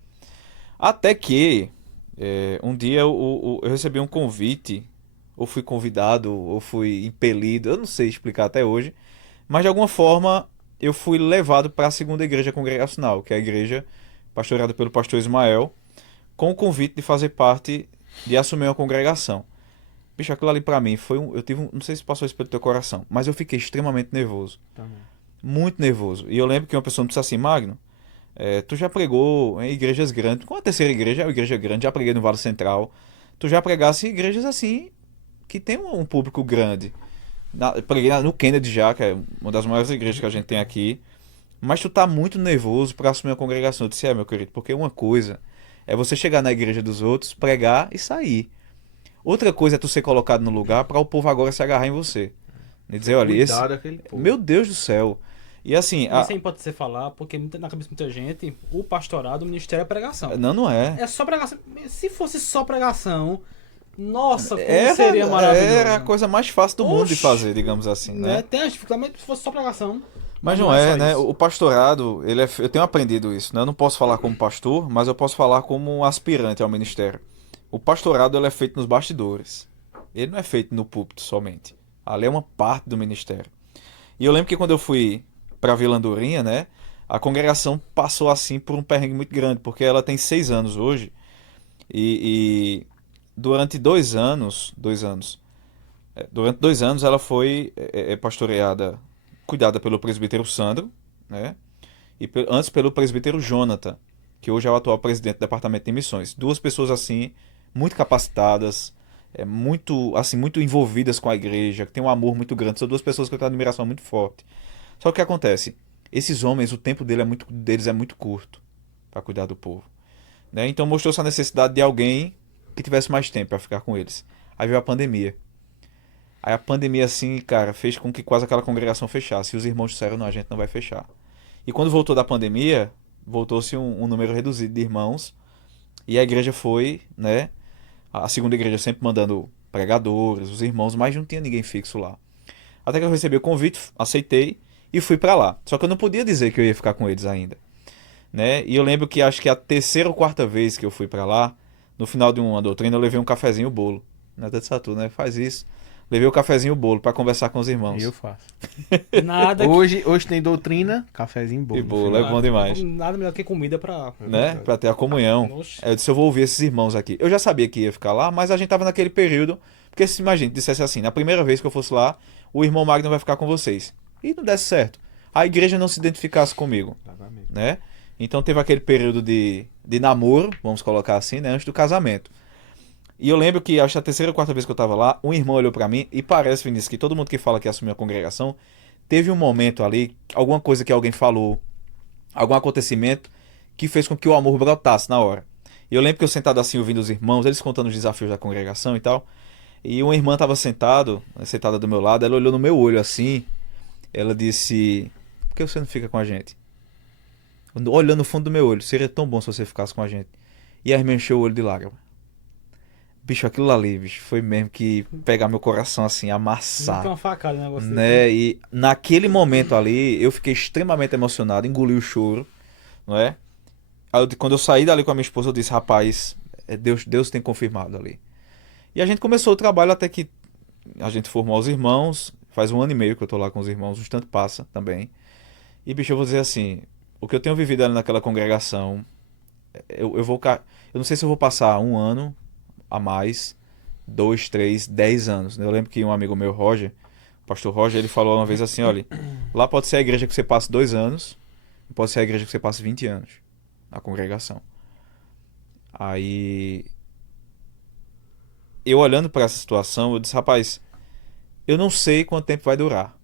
Até que um dia eu recebi um convite, ou fui convidado, ou fui impelido, eu não sei explicar até hoje, mas de alguma forma eu fui levado para a segunda igreja congregacional, que é a igreja pastoreada pelo pastor Ismael, com o convite de fazer parte, de assumir uma congregação. Bicho, aquilo ali pra mim foi eu tive não sei se passou isso pelo teu coração, mas eu fiquei extremamente nervoso. Também. Muito nervoso. E eu lembro que uma pessoa me disse assim: Magno, tu já pregou em igrejas grandes. Com a terceira igreja, é uma igreja grande, já preguei no Vale Central. Tu já pregasse em igrejas assim, que tem um público grande. Preguei no Kennedy já, que é uma das maiores igrejas que a gente tem aqui. Mas tu tá muito nervoso para assumir a congregação. Eu disse: meu querido, porque uma coisa é você chegar na igreja dos outros, pregar e sair. Outra coisa é tu ser colocado no lugar para o povo agora se agarrar em você. E dizer: olha, Cuidar daquele povo. meu Deus do céu. E assim, Isso é importante você falar, porque na cabeça de muita gente, o pastorado, o ministério é pregação. não é. É só pregação. Se fosse só pregação, nossa, como seria Era maravilhoso. a coisa mais fácil do mundo de Oxi. fazer, digamos assim, né? Tem as dificuldades, mas se fosse só pregação. Mas não é, só né? isso. O pastorado, eu tenho aprendido isso, né? Eu não posso falar como pastor, mas eu posso falar como um aspirante ao ministério. O pastorado, ele é feito nos bastidores. Ele não é feito no púlpito somente. Ali é uma parte do ministério. E eu lembro que quando eu fui para Vila Andorinha, né? A congregação passou assim por um perrengue muito grande, porque ela tem 6 anos hoje. E durante 2 anos, durante 2 anos ela foi pastoreada, cuidada pelo presbítero Sandro, né? E antes pelo presbítero Jonathan, que hoje é o atual presidente do departamento de missões. Duas pessoas assim, muito capacitadas, muito assim, muito envolvidas com a igreja, que tem um amor muito grande. São duas pessoas que eu tenho uma admiração muito forte. Só que o que acontece? Esses homens, o tempo deles é muito curto para cuidar do povo, né? Então mostrou-se a necessidade de alguém que tivesse mais tempo para ficar com eles. Aí veio a pandemia. Aí a pandemia, assim, cara, fez com que quase aquela congregação fechasse. E os irmãos disseram: não, a gente não vai fechar. E quando voltou da pandemia, voltou-se um número reduzido de irmãos. E a igreja foi, né? A segunda igreja sempre mandando pregadores, os irmãos, mas não tinha ninguém fixo lá. Até que eu recebi o convite, aceitei. e fui pra lá. Só que eu não podia dizer que eu ia ficar com eles ainda, né? E eu lembro que acho que a terceira ou quarta vez que eu fui pra lá, no final de uma doutrina, eu levei um cafezinho e um bolo. Nada de Satu, né? Faz isso. Levei o cafezinho e o bolo pra conversar com os irmãos. Eu faço. Nada, Hoje tem doutrina, cafezinho, bolo. E bolo, é bom demais. nada melhor que comida pra. Né? Pra ter a comunhão. Oxe. Eu disse, eu vou ouvir esses irmãos aqui. Eu já sabia que ia ficar lá, mas a gente tava naquele período. Porque se imagina, dissesse assim, na primeira vez que eu fosse lá, o irmão Magno vai ficar com vocês. E não desse certo. A igreja não se identificasse comigo, Exatamente. né? Então teve aquele período de namoro, vamos colocar assim, né? Antes do casamento. E eu lembro que, acho que a terceira ou quarta vez que eu tava lá, um irmão olhou pra mim e parece, Vinícius, que todo mundo que fala que assumiu a congregação, teve um momento ali, alguma coisa que alguém falou, algum acontecimento que fez com que o amor brotasse na hora. E eu lembro que eu sentado assim, ouvindo os irmãos, eles contando os desafios da congregação e tal, e uma irmã tava sentada do meu lado, ela olhou no meu olho assim, ela disse, por que você não fica com a gente? Olhando no fundo do meu olho, seria tão bom se você ficasse com a gente. E a irmã encheu o olho de lágrimas. Bicho, aquilo ali, bicho, foi mesmo que pegar meu coração assim, Não amassar, tem uma facada no negócio né? E naquele momento ali, eu fiquei extremamente emocionado, engoli o choro, não é? Aí quando eu saí dali com a minha esposa, eu disse, rapaz, Deus tem confirmado ali. E a gente começou o trabalho até que a gente formou os irmãos, faz 1 ano e meio que eu tô lá com os irmãos, o instante passa também. E, bicho, eu vou dizer assim, o que eu tenho vivido ali naquela congregação, eu não sei se eu vou passar 1 ano a mais, 2, 3, 10 anos. Eu lembro que um amigo meu, Roger, o pastor Roger, ele falou uma vez assim, olha, lá pode ser a igreja que você passe 2 anos, pode ser a igreja que você passe 20 anos, a congregação. Aí, eu olhando para essa situação, eu disse, rapaz, eu não sei quanto tempo vai durar,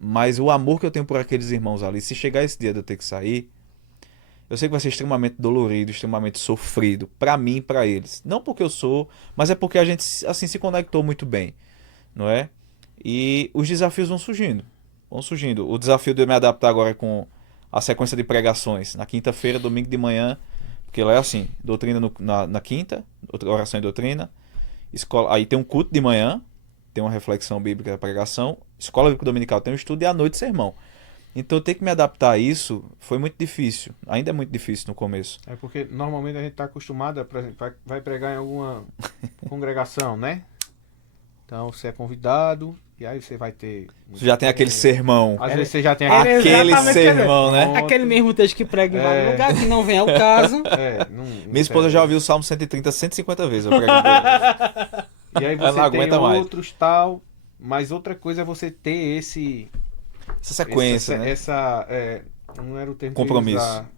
mas o amor que eu tenho por aqueles irmãos ali, se chegar esse dia de eu ter que sair, eu sei que vai ser extremamente dolorido, extremamente sofrido, pra mim e pra eles. Não porque eu sou, mas é porque a gente assim se conectou muito bem, não é? E os desafios vão surgindo, vão surgindo. O desafio de eu me adaptar agora com a sequência de pregações, na quinta-feira, domingo de manhã, porque lá é assim, doutrina na quinta, oração e doutrina, escola, aí tem um culto de manhã, tem uma reflexão bíblica da pregação, escola bíblica dominical tem um estudo e à noite sermão. Então ter que me adaptar a isso foi muito difícil. Ainda é muito difícil no começo. É porque normalmente a gente tá acostumado, por exemplo, vai pregar em alguma congregação, né? Então você é convidado e aí você vai ter... Você já tem aquele sermão. Às vezes você já tem Era Aquele exatamente, sermão, né? Pronto. Aquele mesmo texto que prega em vários É. lugares, que não vem ao caso. Minha esposa já ouviu o Salmo 130 150 vezes. Eu pregando ele. E aí Ela não você tem aguenta mais. outros tal, mas outra coisa é você ter Essa sequência, né? não era o termo que eu ia Compromisso. usar.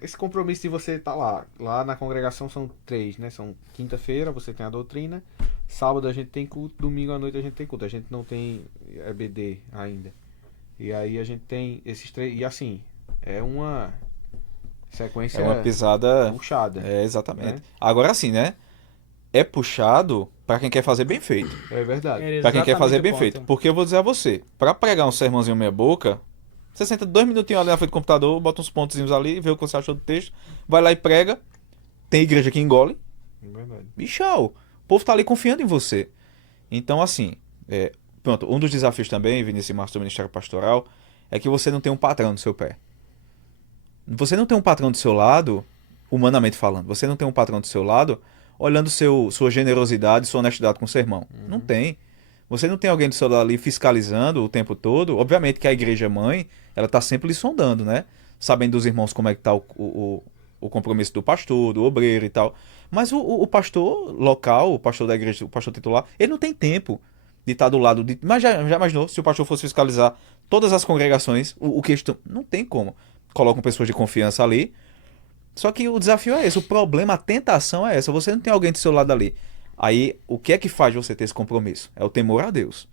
Esse compromisso de você estar lá. Lá na congregação são 3, né? São quinta-feira, você tem a doutrina, sábado a gente tem culto, domingo à noite a gente tem culto. A gente não tem EBD ainda. E aí a gente tem esses 3. E assim, é uma sequência É uma pisada. puxada. É, exatamente. Né? Agora sim, né? É puxado pra quem quer fazer bem feito. É verdade. Era Pra quem quer exatamente fazer o bem ponto. feito. Porque eu vou dizer a você, pra pregar um sermãozinho meia boca, você senta 2 minutinhos ali na frente do computador, bota uns pontozinhos ali, vê o que você achou do texto, vai lá e prega. Tem igreja que engole. É verdade. E tchau. O povo tá ali confiando em você. Então, assim, pronto, um dos desafios também, Vinícius e Márcio, do Ministério Pastoral, é que você não tem um patrão no seu pé. Você não tem um patrão do seu lado, humanamente falando, você não tem um patrão do seu lado olhando sua generosidade, sua honestidade com o seu irmão. Não tem. Você não tem alguém do seu lado ali fiscalizando o tempo todo. Obviamente que a igreja mãe, ela tá sempre lhe sondando, né? Sabendo dos irmãos como é que tá o compromisso do pastor, do obreiro e tal. Mas o pastor local, o pastor da igreja, o pastor titular, ele não tem tempo de estar do lado de... Mas já imaginou se o pastor fosse fiscalizar todas as congregações, o que estão... Não tem como. Colocam pessoas de confiança ali. Só que o desafio é esse, o problema, a tentação é essa. Você não tem alguém do seu lado ali. Aí, o que é que faz você ter esse compromisso? É o temor a Deus.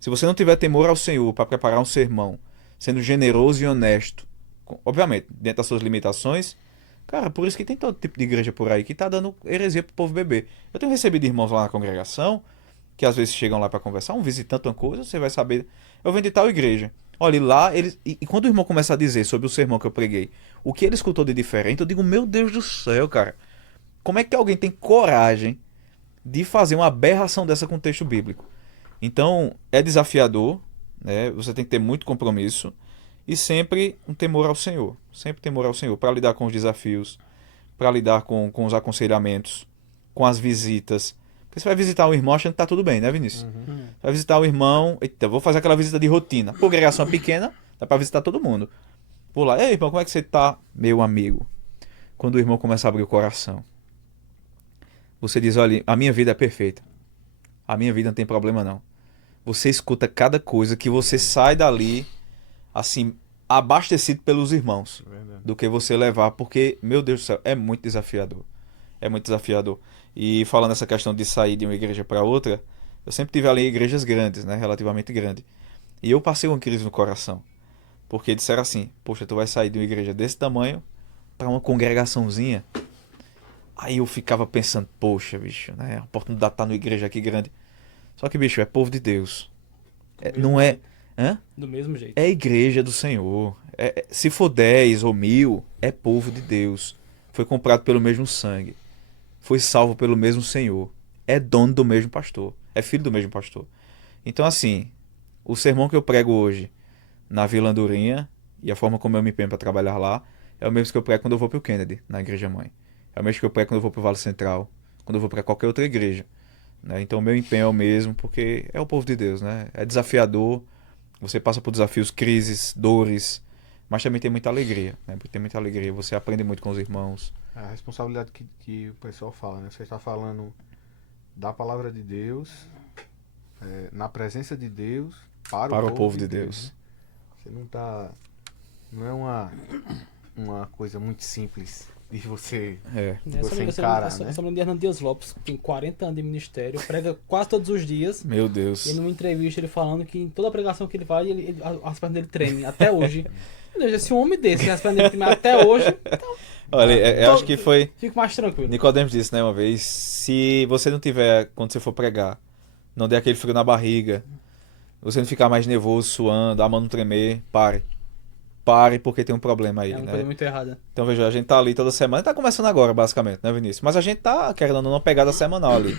Se você não tiver temor ao Senhor para preparar um sermão, sendo generoso e honesto, obviamente, dentro das suas limitações, cara, por isso que tem todo tipo de igreja por aí que tá dando heresia pro povo beber. Eu tenho recebido irmãos lá na congregação, que às vezes chegam lá para conversar, um visitante, uma coisa, você vai saber, eu venho de tal igreja. Olha, lá, eles, e quando o irmão começa a dizer sobre o sermão que eu preguei, o que ele escutou de diferente, eu digo, meu Deus do céu, cara, como é que alguém tem coragem de fazer uma aberração dessa com o texto bíblico? Então, é desafiador, né? Você tem que ter muito compromisso e sempre um temor ao Senhor. Sempre temor ao Senhor para lidar com os desafios, para lidar com os aconselhamentos, com as visitas. Porque você vai visitar um irmão achando que tá tudo bem, né, Vinícius? Vai visitar o irmão, eita, vou fazer aquela visita de rotina. Congregação pequena, dá para visitar todo mundo. Vou lá, ei, irmão, como é que você tá? Meu amigo, quando o irmão começa a abrir o coração, você diz, olha, a minha vida é perfeita. A minha vida não tem problema, não. Você escuta cada coisa que você sai dali, assim, abastecido pelos irmãos, do que você levar, porque, meu Deus do céu, é muito desafiador. É muito desafiador. E falando essa questão de sair de uma igreja para outra, eu sempre tive ali igrejas grandes, né, relativamente grandes. E eu passei uma crise no coração. Porque disseram assim, poxa, tu vai sair de uma igreja desse tamanho para uma congregaçãozinha. Aí eu ficava pensando, poxa, bicho, né, a oportunidade de estar numa igreja aqui grande. Só que, bicho, é povo de Deus. Não é... Hã? Do mesmo jeito. É igreja do Senhor. Se for 10 ou 1000, é povo de Deus. Foi comprado pelo mesmo sangue. Foi salvo pelo mesmo Senhor. É dono do mesmo pastor. É filho do mesmo pastor. Então, assim, o sermão que eu prego hoje na Vila Andorinha e a forma como eu me empenho para trabalhar lá é o mesmo que eu prego quando eu vou para o Kennedy, na Igreja Mãe. É o mesmo que eu prego quando eu vou para o Vale Central, quando eu vou para qualquer outra igreja. Né? Então, o meu empenho é o mesmo porque é o povo de Deus, né? É desafiador. Você passa por desafios, crises, dores, mas também tem muita alegria, né? Tem muita alegria, você aprende muito com os irmãos. A responsabilidade que o pessoal fala, né? Você está falando da palavra de Deus, na presença de Deus, para o povo de Deus. Né? Você não tá... Não é uma coisa muito simples de você encarar, né? Essa mulher de Hernando Dias Lopes, que tem 40 anos de ministério, prega quase todos os dias. Meu Deus. E numa entrevista ele falando que em toda a pregação que ele faz, as pernas dele tremem, até hoje. Meu Deus, se um homem desse, as pernas dele tremem até hoje, então... Olha, eu acho que foi... Fico mais tranquilo. Nicodemos disse, né, uma vez, se você não tiver, quando você for pregar, não der aquele frio na barriga, você não ficar mais nervoso, suando, a mão não tremer, pare. Pare, porque tem um problema aí, É uma né? coisa muito errada. Então, veja, a gente tá ali toda semana, tá começando agora, basicamente, né, Vinícius? Mas a gente tá, querendo ou não, uma pegada semanal ali.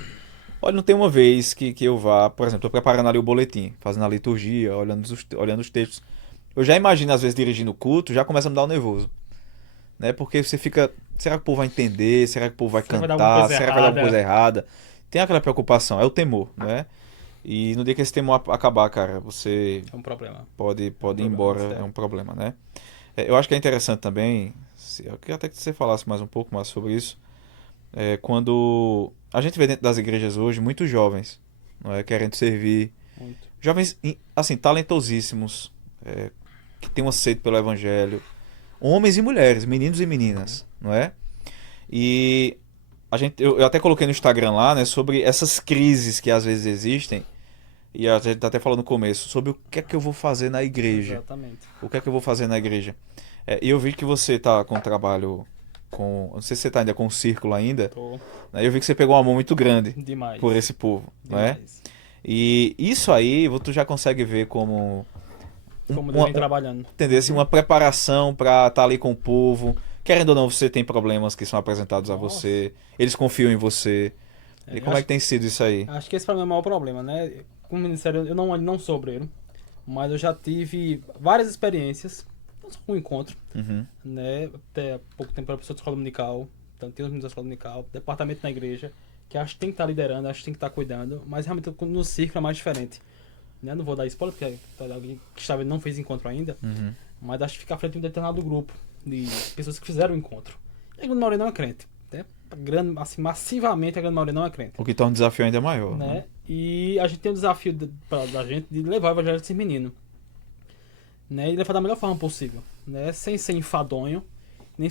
Olha, não tem uma vez que eu vá, por exemplo, tô preparando ali o boletim, fazendo a liturgia, olhando os textos. Eu já imagino, às vezes, dirigindo o culto, já começa a me dar um nervoso. Né? Porque você fica, será que o povo vai entender? Será que o povo vai cantar? Será que vai dar alguma coisa errada? Tem aquela preocupação, é o temor, né? E no dia que esse temor acabar, cara, você É um problema. pode ir embora, é um problema, né? Eu acho que é interessante também, eu queria até que você falasse mais um pouco mais sobre isso, quando a gente vê dentro das igrejas hoje muitos jovens, não é, querendo servir, Muito. jovens, assim, talentosíssimos, que têm uma sede pelo evangelho, homens e mulheres, meninos e meninas, não é? E eu até coloquei no Instagram lá, né, sobre essas crises que às vezes existem, e a gente até falou no começo, sobre o que é que eu vou fazer na igreja. Exatamente. O que é que eu vou fazer na igreja? E eu vi que você tá com trabalho não sei se você tá ainda com o círculo ainda, Tô. né? Eu vi que você pegou uma mão muito grande Demais. por esse povo, não é? Demais. E isso aí, tu já consegue ver como... Como Deus vem trabalhando. Entender, assim, uma preparação para estar ali com o povo. Querendo ou não, você tem problemas que são apresentados a você. Eles confiam em você. E como é que tem sido isso aí? Acho que esse pra mim é o maior problema, né? Como ministério, eu não sou obreiro, mas eu já tive várias experiências, não só com encontro, né? Até há pouco tempo era professor de escola dominical, então tem os meninos da escola dominical, departamento na igreja, que acho que tem que estar liderando, acho que tem que estar cuidando, mas realmente no círculo é mais diferente. Né? Não vou dar spoiler, porque alguém que estava não fez encontro ainda, mas acho que fica à frente de um determinado grupo de pessoas que fizeram o encontro. E a grande maioria não é crente. Né? Assim, massivamente a grande maioria não é crente. O que torna o desafio ainda maior. Né? E a gente tem um desafio da gente de levar o evangelho desse menino. Né? E levar da melhor forma possível. Né? Sem ser enfadonho, nem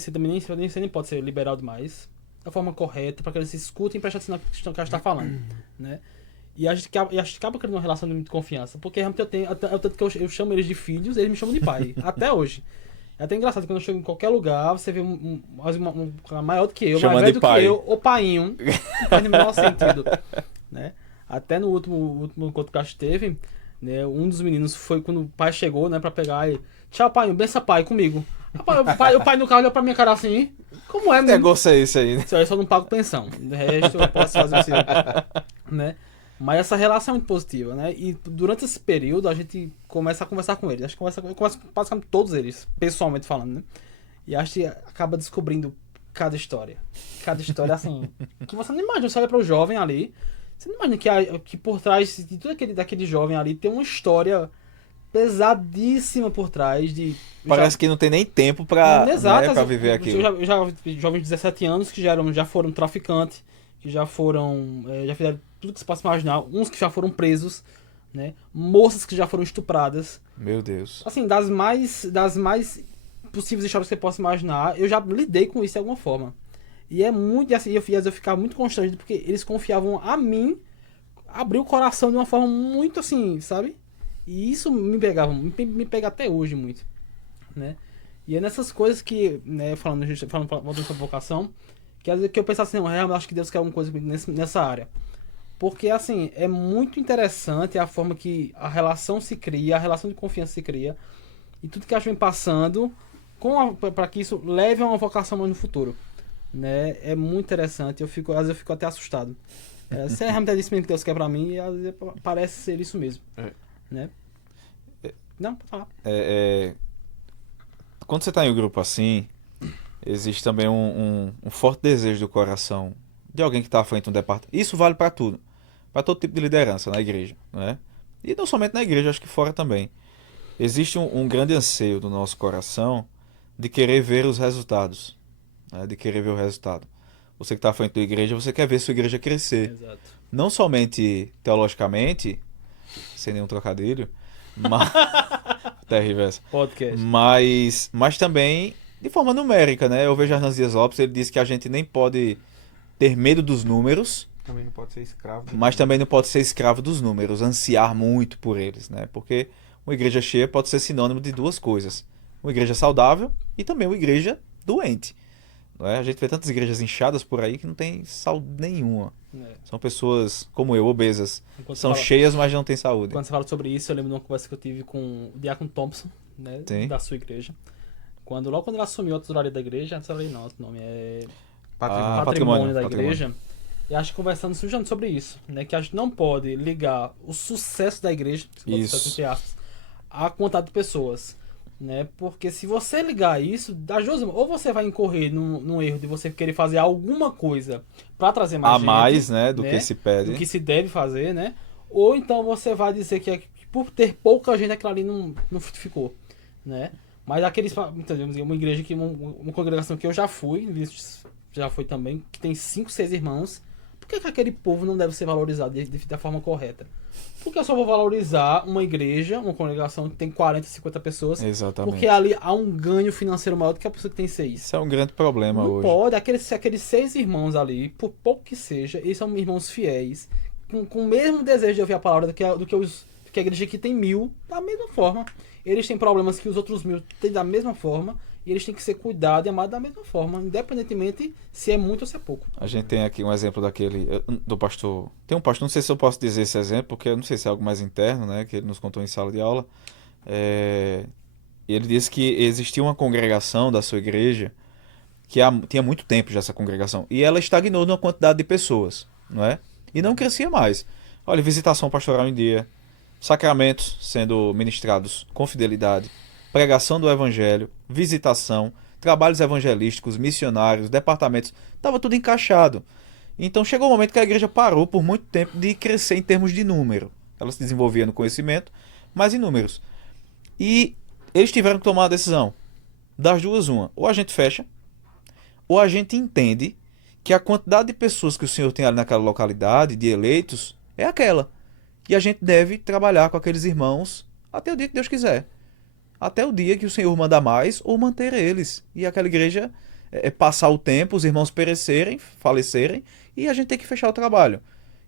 pode ser liberal demais. Da forma correta, para que eles se escutem e prestem atenção no que a gente está falando. Né? E a gente acaba criando uma relação de muita confiança. Porque realmente tanto que eu chamo eles de filhos, eles me chamam de pai. Até hoje. É até engraçado, quando eu chego em qualquer lugar, você vê um maior do que eu, Chamando mais velho de do pai. que eu, o painho. Não faz o menor sentido. Né? Até no último encontro que a gente teve, né, um dos meninos foi quando o pai chegou, né, pra pegar e... Tchau, pai, benção, pai, comigo. O pai no carro olhou pra minha cara assim, como é, Que né? negócio é esse aí, né? Eu só não pago pensão. De resto, eu posso fazer o seu. Né? Mas essa relação é muito positiva, né? E durante esse período a gente começa a conversar com eles. Acho que eu converso com basicamente todos eles, pessoalmente falando, né? E acho que acaba descobrindo cada história. Cada história, assim, que você não imagina. Você olha para o jovem ali, você não imagina que por trás de tudo daquele jovem ali tem uma história pesadíssima por trás de... Parece que não tem nem tempo pra, Exato, né, pra viver aquilo. Eu já vi jovens de 17 anos que já foram traficantes, que já foram... já fizeram tudo que se possa imaginar. Uns que já foram presos, né? Moças que já foram estupradas. Meu Deus. Assim, das mais possíveis histórias que você possa imaginar, eu já lidei com isso de alguma forma. E é muito assim, eu ficava muito constrangido porque eles confiavam a mim, abrir o coração de uma forma muito assim, sabe? E isso me pega até hoje muito, né? E é nessas coisas que, né, voltando sobre vocação, que às vezes que eu penso assim, não, realmente acho que Deus quer alguma coisa comigo nessa área. Porque, assim, é muito interessante a forma que a relação se cria, a relação de confiança se cria, e tudo que a gente vem passando para que isso leve a uma vocação mais no futuro, né? É muito interessante, às vezes eu fico até assustado. Se é realmente isso mesmo que Deus quer pra mim, às vezes parece ser isso mesmo, né? Não, pode falar. Quando você está em um grupo assim, existe também um forte desejo do coração de alguém que está à frente de um departamento. Isso vale para tudo, para todo tipo de liderança na igreja, né? E não somente na igreja, acho que fora também. Existe um grande anseio do nosso coração de querer ver os resultados, né? De querer ver o resultado. Você que está à frente da igreja, você quer ver sua igreja crescer. Exato. Não somente teologicamente, sem nenhum trocadilho, mas... terrível essa. Podcast. Mas também de forma numérica, né? Eu vejo Arnaz Dias Lopes, ele diz que a gente nem pode ter medo dos números, Também não pode ser escravo. mas também não pode ser escravo dos números, ansiar muito por eles, né? Porque uma igreja cheia pode ser sinônimo de duas coisas: uma igreja saudável e também uma igreja doente. Não é? A gente vê tantas igrejas inchadas por aí que não tem saúde nenhuma. São pessoas como eu, obesas. São cheias, mas não têm saúde. Quando você fala sobre isso, eu lembro de uma conversa que eu tive com o Diácono Thompson, né, Sim. da sua igreja. Logo quando ele assumiu a tesouraria da igreja, não, o nome é Patrimônio da igreja. E acho que conversando sujando sobre isso, né, que a gente não pode ligar o sucesso da igreja, entre aspas, à quantidade de pessoas, né? Porque se você ligar isso, ou você vai incorrer num erro de você querer fazer alguma coisa para trazer mais gente, mais, né, do que se pede, do que se deve fazer, né? Ou então você vai dizer que por ter pouca gente aquilo ali não ficou, né? Mas aqueles, uma igreja que uma congregação que eu já fui também, que tem 5, 6 irmãos. Por que aquele povo não deve ser valorizado da forma correta? Porque eu só vou valorizar uma igreja, uma congregação que tem 40, 50 pessoas. Exatamente. Porque ali há um ganho financeiro maior do que a pessoa que tem 6. Isso é um grande problema não hoje. Não pode. Aqueles 6 irmãos ali, por pouco que seja, eles são irmãos fiéis, com o mesmo desejo de ouvir a palavra do que a igreja aqui tem 1000, da mesma forma. Eles têm problemas que os outros 1000 têm da mesma forma. E eles têm que ser cuidados e amados da mesma forma, independentemente se é muito ou se é pouco. A gente tem aqui um exemplo do pastor. Tem um pastor, não sei se eu posso dizer esse exemplo, porque eu não sei se é algo mais interno, né? Que ele nos contou em sala de aula. Ele disse que existia uma congregação da sua igreja que tinha muito tempo já essa congregação. E ela estagnou numa quantidade de pessoas, não é? E não crescia mais. Olha, visitação pastoral em dia, sacramentos sendo ministrados com fidelidade, pregação do evangelho, visitação, trabalhos evangelísticos, missionários, departamentos, estava tudo encaixado. Então chegou o momento que a igreja parou por muito tempo de crescer em termos de número. Ela se desenvolvia no conhecimento, mas em números. E eles tiveram que tomar a decisão. Das duas, uma. Ou a gente fecha, ou a gente entende que a quantidade de pessoas que o Senhor tem ali naquela localidade, de eleitos, é aquela. E a gente deve trabalhar com aqueles irmãos até o dia que Deus quiser. Até o dia que o Senhor manda mais ou manter eles. E aquela igreja passar o tempo, os irmãos perecerem, falecerem, e a gente tem que fechar o trabalho.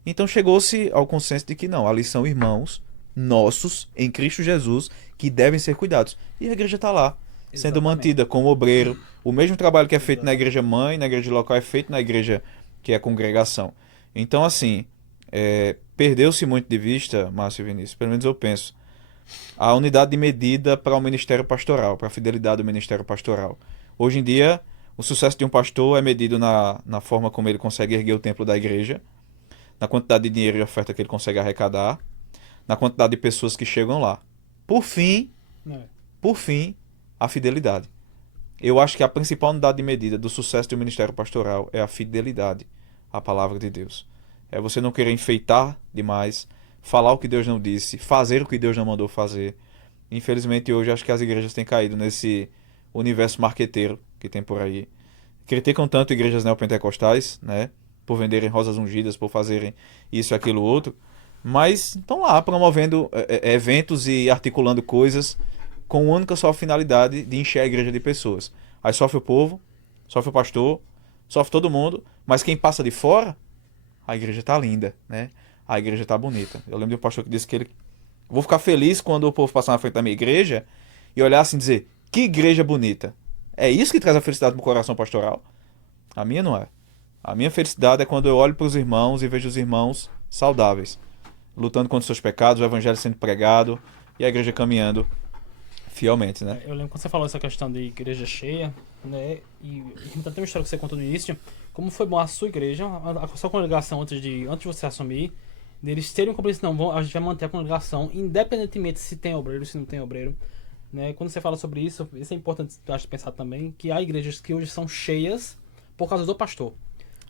Então chegou-se ao consenso de que não, ali são irmãos nossos, em Cristo Jesus, que devem ser cuidados. E a igreja está lá, sendo mantida como obreiro. O mesmo trabalho que é feito na igreja mãe, na igreja local, é feito na igreja que é a congregação. Então, assim, perdeu-se muito de vista, Márcio e Vinícius, pelo menos eu penso, a unidade de medida para o ministério pastoral, para a fidelidade do ministério pastoral. Hoje em dia, o sucesso de um pastor é medido na forma como ele consegue erguer o templo da igreja, na quantidade de dinheiro e oferta que ele consegue arrecadar, na quantidade de pessoas que chegam lá. Por fim, a fidelidade. Eu acho que a principal unidade de medida do sucesso do ministério pastoral é a fidelidade à palavra de Deus. É você não querer enfeitar demais, falar o que Deus não disse, fazer o que Deus não mandou fazer. Infelizmente hoje acho que as igrejas têm caído nesse universo marqueteiro que tem por aí. Criticam tanto igrejas neopentecostais, né, por venderem rosas ungidas, por fazerem isso, aquilo, outro, mas estão lá promovendo eventos e articulando coisas com a única só finalidade de encher a igreja de pessoas. Aí sofre o povo, sofre o pastor, sofre todo mundo, mas quem passa de fora, a igreja tá linda, né? A igreja tá bonita. Eu lembro de um pastor que disse que ele... Vou ficar feliz quando o povo passar na frente da minha igreja e olhar assim e dizer, que igreja bonita. É isso que traz a felicidade no coração pastoral? A minha não é. A minha felicidade é quando eu olho para os irmãos e vejo os irmãos saudáveis, lutando contra os seus pecados, o evangelho sendo pregado e a igreja caminhando fielmente, né? Eu lembro quando você falou essa questão de igreja cheia, né? E tem uma história que você contou no início, como foi bom a sua igreja, a sua congregação antes de você assumir, deles terem um compromisso, não, a gente vai manter a congregação, independentemente se tem obreiro, se não tem obreiro. Né? Quando você fala sobre isso, isso é importante, acho, pensar também, que há igrejas que hoje são cheias por causa do pastor.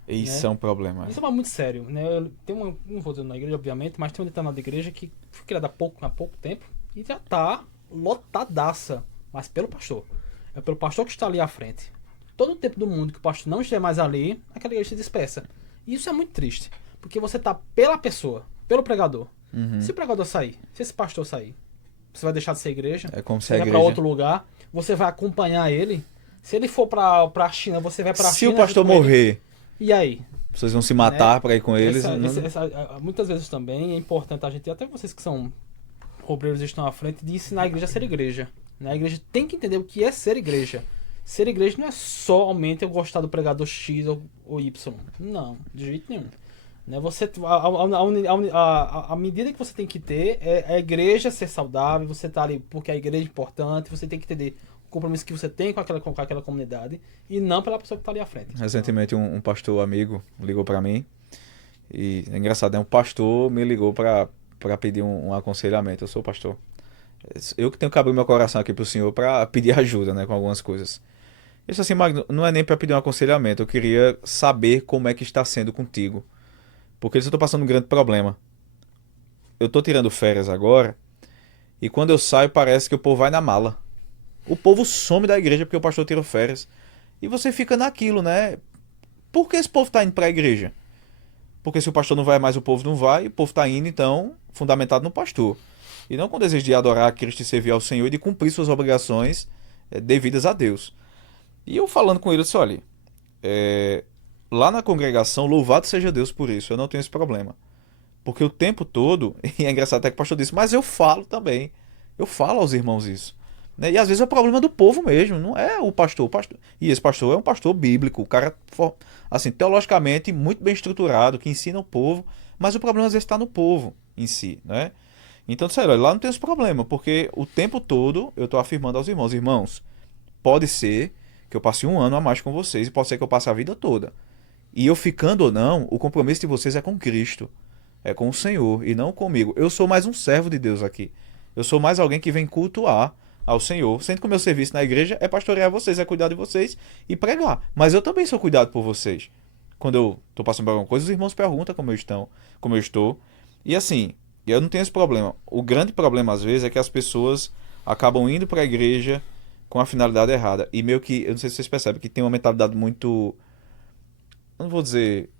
Isso né? é um problema. Isso é muito sério. Né? Tem uma, não vou dizer na igreja, obviamente, mas tem uma determinada igreja que foi criada há pouco tempo e já está lotadaça, mas pelo pastor. É pelo pastor que está ali à frente. Todo o tempo do mundo que o pastor não estiver mais ali, aquela igreja se dispersa. E isso é muito triste, porque você está pela pessoa, pelo pregador. Se o pregador sair, se esse pastor sair, você vai deixar de ser igreja, É como se você a vai igreja... para outro lugar, você vai acompanhar ele. Se ele for para a China, você vai para a Se China. o pastor junto com ele. morrer, E aí? vocês vão se matar para ir com eles? Muitas vezes também é importante a gente, até vocês que são obreiros e estão à frente, de ensinar a igreja a ser igreja. Né? A igreja tem que entender o que é ser igreja. Ser igreja não é somente eu gostar do pregador X ou Y. Não, de jeito nenhum. Né? Você, a medida que você tem que ter é a igreja ser saudável, você tá ali porque a igreja é importante, você tem que entender o compromisso que você tem com aquela comunidade e não pela pessoa que está ali à frente. Recentemente um pastor amigo ligou para mim e é engraçado, né? Um pastor me ligou para pedir um aconselhamento. Eu sou pastor. Eu que tenho que abrir meu coração aqui pro senhor para pedir ajuda, né, com algumas coisas. Isso assim, Magno, não é nem para pedir um aconselhamento, eu queria saber como é que está sendo contigo. Porque eu estou passando um grande problema. Eu estou tirando férias agora e quando eu saio parece que o povo vai na mala. O povo some da igreja porque o pastor tirou férias. E você fica naquilo, né? Por que esse povo está indo para a igreja? Porque se o pastor não vai mais, o povo não vai. E o povo está indo, então, fundamentado no pastor. E não com o desejo de adorar a Cristo e servir ao Senhor e de cumprir suas obrigações devidas a Deus. E eu falando com ele, eu disse, olha, lá na congregação, louvado seja Deus por isso, eu não tenho esse problema. Porque o tempo todo, e é engraçado até que o pastor disse, mas eu falo também. Eu falo aos irmãos isso. Né? E às vezes é o problema do povo mesmo, não é o pastor. E esse pastor é um pastor bíblico, o cara, assim, teologicamente muito bem estruturado, que ensina o povo, mas o problema às vezes está no povo em si, né? Então, sério, lá não tem esse problema, porque o tempo todo eu estou afirmando aos irmãos, pode ser que eu passe um ano a mais com vocês e pode ser que eu passe a vida toda. E eu ficando ou não, o compromisso de vocês é com Cristo, é com o Senhor e não comigo. Eu sou mais um servo de Deus aqui. Eu sou mais alguém que vem cultuar ao Senhor, sendo que o meu serviço na igreja é pastorear vocês, é cuidar de vocês e pregar. Mas eu também sou cuidado por vocês. Quando eu estou passando por alguma coisa, os irmãos perguntam como eu estou. E assim, eu não tenho esse problema. O grande problema, às vezes, é que as pessoas acabam indo para a igreja com a finalidade errada. E meio que, eu não sei se vocês percebem, que tem uma mentalidade muito... Eu não vou dizer...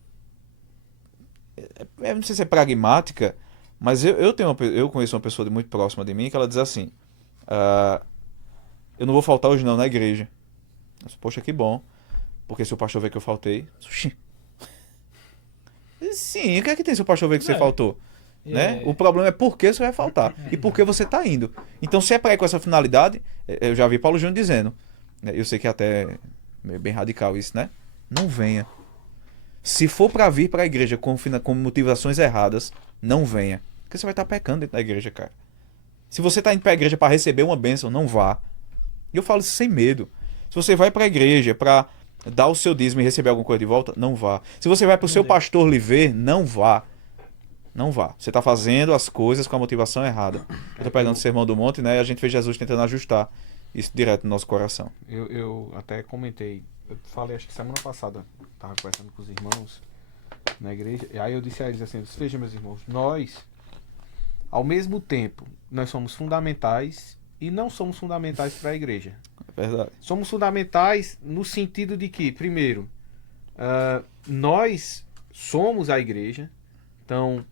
Eu não sei se é pragmática, mas eu conheço uma pessoa muito próxima de mim que ela diz assim, eu não vou faltar hoje não na igreja. Eu disse, poxa, que bom. Porque se o pastor ver que eu faltei... Sim, o que é que tem se o pastor ver que você faltou? Né? O problema é por que você vai faltar e por que você está indo. Então, se é para ir com essa finalidade, eu já vi Paulo Júnior dizendo, né? Eu sei que é até bem radical isso, né? Não venha. Se for para vir para a igreja com motivações erradas, não venha. Porque você vai estar pecando dentro da igreja, cara. Se você está indo para a igreja para receber uma bênção, não vá. E eu falo isso sem medo. Se você vai para a igreja para dar o seu dízimo e receber alguma coisa de volta, não vá. Se você vai para o seu pastor lhe ver, não vá. Não vá. Você está fazendo as coisas com a motivação errada. Eu estou pegando o Sermão do Monte, né? E a gente vê Jesus tentando ajustar isso direto no nosso coração. Eu até comentei, eu falei acho que semana passada, estava conversando com os irmãos na igreja, e aí eu disse a eles assim, veja meus irmãos, nós, ao mesmo tempo, nós somos fundamentais e não somos fundamentais para a igreja. É verdade. Somos fundamentais no sentido de que, primeiro, nós somos a igreja, então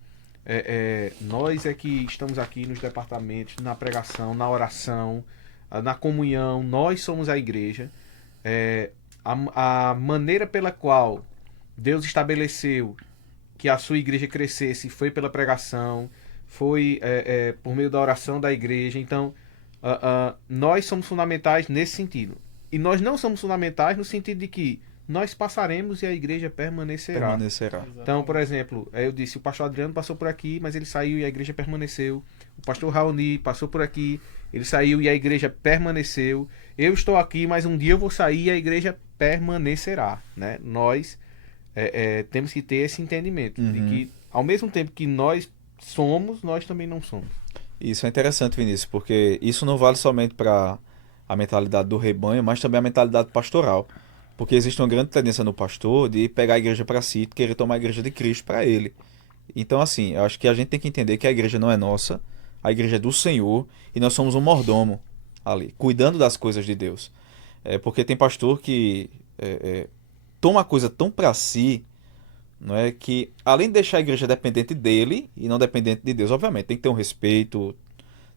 nós é que estamos aqui nos departamentos, na pregação, na oração, na comunhão, nós somos a igreja. A maneira pela qual Deus estabeleceu que a sua igreja crescesse foi pela pregação, foi por meio da oração da igreja. Então, nós somos fundamentais nesse sentido. E nós não somos fundamentais no sentido de que nós passaremos e a igreja permanecerá. Então, por exemplo, eu disse, o pastor Adriano passou por aqui, mas ele saiu e a igreja permaneceu. O pastor Raoni passou por aqui, ele saiu e a igreja permaneceu. Eu estou aqui, mas um dia eu vou sair e a igreja permanecerá, né? Nós temos que ter esse entendimento de que, ao mesmo tempo que nós somos, nós também não somos. Isso é interessante, Vinícius, porque isso não vale somente para a mentalidade do rebanho, mas também a mentalidade pastoral. Porque existe uma grande tendência no pastor de pegar a igreja para si, de querer tomar a igreja de Cristo para ele. Então, assim, eu acho que a gente tem que entender que a igreja não é nossa, a igreja é do Senhor, e nós somos um mordomo ali, cuidando das coisas de Deus. Porque tem pastor que toma a coisa tão para si, não é, que além de deixar a igreja dependente dele e não dependente de Deus, obviamente, tem que ter um respeito,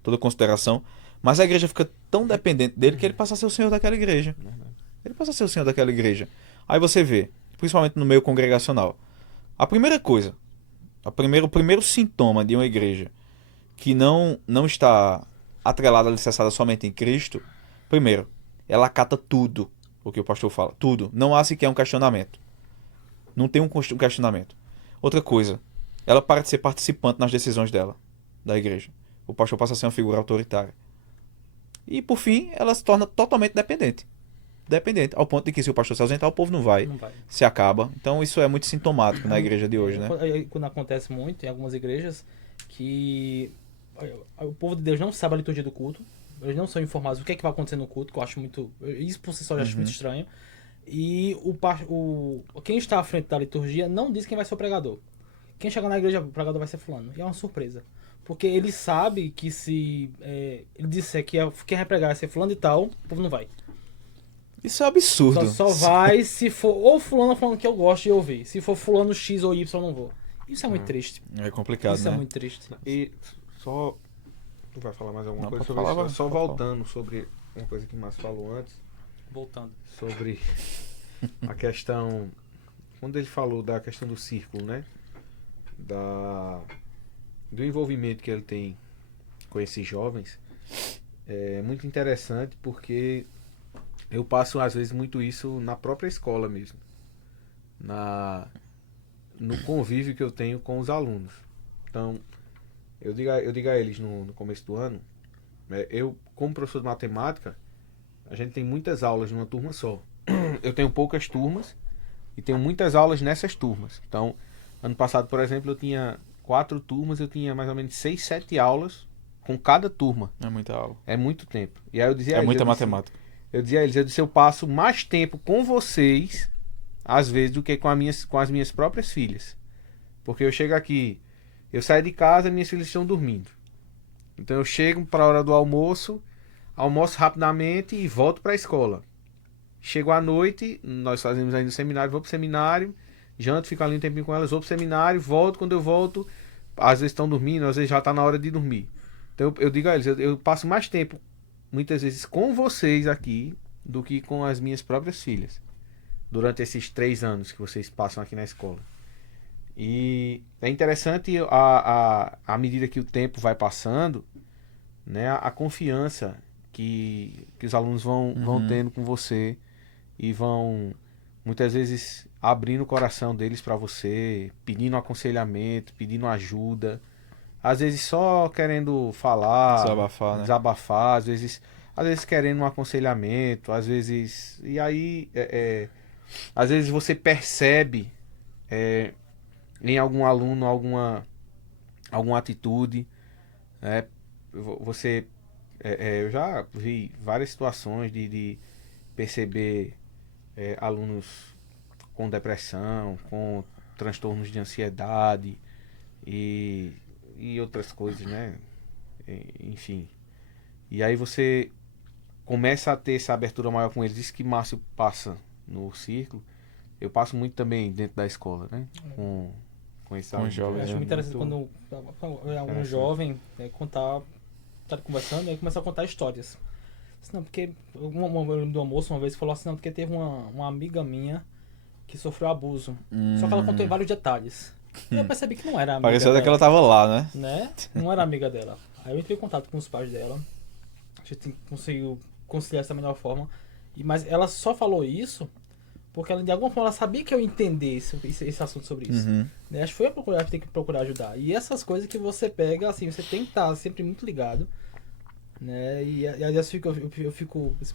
toda consideração, mas a igreja fica tão dependente dele que ele passa a ser o senhor daquela igreja. Ele passa a ser o senhor daquela igreja. Aí você vê, principalmente no meio congregacional, a primeira coisa, o primeiro sintoma de uma igreja que não está atrelada, alicerçada somente em Cristo, primeiro, ela acata tudo o que o pastor fala, tudo. Não há sequer um questionamento. Não tem um questionamento. Outra coisa, ela para de ser participante nas decisões dela, da igreja. O pastor passa a ser uma figura autoritária. E, por fim, ela se torna totalmente dependente. Dependente, ao ponto de que se o pastor se ausentar, o povo não vai. Se acaba. Então, isso é muito sintomático na igreja de hoje, né? Quando acontece muito em algumas igrejas, que o povo de Deus não sabe a liturgia do culto, eles não são informados do que é que vai acontecer no culto, que eu acho muito... Isso por si só eu acho muito estranho. E quem está à frente da liturgia não diz quem vai ser o pregador. Quem chegar na igreja, o pregador vai ser fulano. E é uma surpresa. Porque ele sabe que se ele disser que quem vai pregar vai ser fulano e tal, o povo não vai. Isso é absurdo. Só vai se for ou fulano falando que eu gosto de ouvir. Se for fulano X ou Y, eu não vou. Isso é muito triste. É complicado, Isso né? é muito triste. E só... Tu vai falar mais alguma Não, coisa pode sobre falar, isso? Só pode falar. voltando sobre uma coisa que o Márcio falou antes, Voltando. sobre a questão... Quando ele falou da questão do círculo, né? Do envolvimento que ele tem com esses jovens, é muito interessante porque eu passo às vezes muito isso na própria escola mesmo, no convívio que eu tenho com os alunos. Então, eu digo a eles no começo do ano, eu como professor de matemática, a gente tem muitas aulas numa turma só. Eu tenho poucas turmas e tenho muitas aulas nessas turmas. Então, ano passado, por exemplo, eu tinha 4 turmas, eu tinha mais ou menos 6, 7 aulas com cada turma. É muita aula. É muito tempo. E aí eu dizia a eles, Muita matemática. Eu dizia a eles, eu passo mais tempo com vocês, às vezes, do que com as minhas próprias filhas. Porque eu chego aqui, eu saio de casa, minhas filhas estão dormindo. Então eu chego para a hora do almoço, almoço rapidamente e volto para a escola. Chego à noite, nós fazemos ainda o seminário, vou para o seminário, janto, fico ali um tempinho com elas, vou pro seminário, volto, quando eu volto, às vezes estão dormindo, às vezes já está na hora de dormir. Então eu digo a eles, eu passo mais tempo, muitas vezes, com vocês aqui, do que com as minhas próprias filhas, durante esses 3 anos que vocês passam aqui na escola. E é interessante, à medida que o tempo vai passando, né, a confiança que os alunos vão tendo com você e vão... muitas vezes abrindo o coração deles para você, pedindo aconselhamento, pedindo ajuda, às vezes só querendo falar, desabafar, às vezes querendo um aconselhamento, às vezes... E aí, às vezes você percebe em algum aluno alguma atitude, né? Você, eu já vi várias situações de perceber alunos com depressão, com transtornos de ansiedade e, e outras coisas, né? Enfim. E aí você começa a ter essa abertura maior com eles. Isso que Márcio passa no círculo, eu passo muito também dentro da escola, né? Com esses Com alunos. jovens, Eu acho né? muito interessante quando um interessante. jovem contar, tá conversando, e começa a contar histórias. Não, porque eu lembro do almoço uma vez que falou assim, não, porque teve uma amiga minha que sofreu abuso. Só que ela contou em vários detalhes. E eu percebi que não era amiga Pareceu até que dela, ela tava lá, né? Não era amiga dela. Aí eu entrei em contato com os pais dela. A gente conseguiu conciliar essa melhor forma. Mas ela só falou isso porque ela, de alguma forma, ela sabia que eu entendesse esse assunto sobre isso. Uhum. Né? Acho que foi a procurar, tem que procurar ajudar. E essas coisas que você pega, assim, você tem que estar sempre muito ligado. Né? E aliás, eu fico.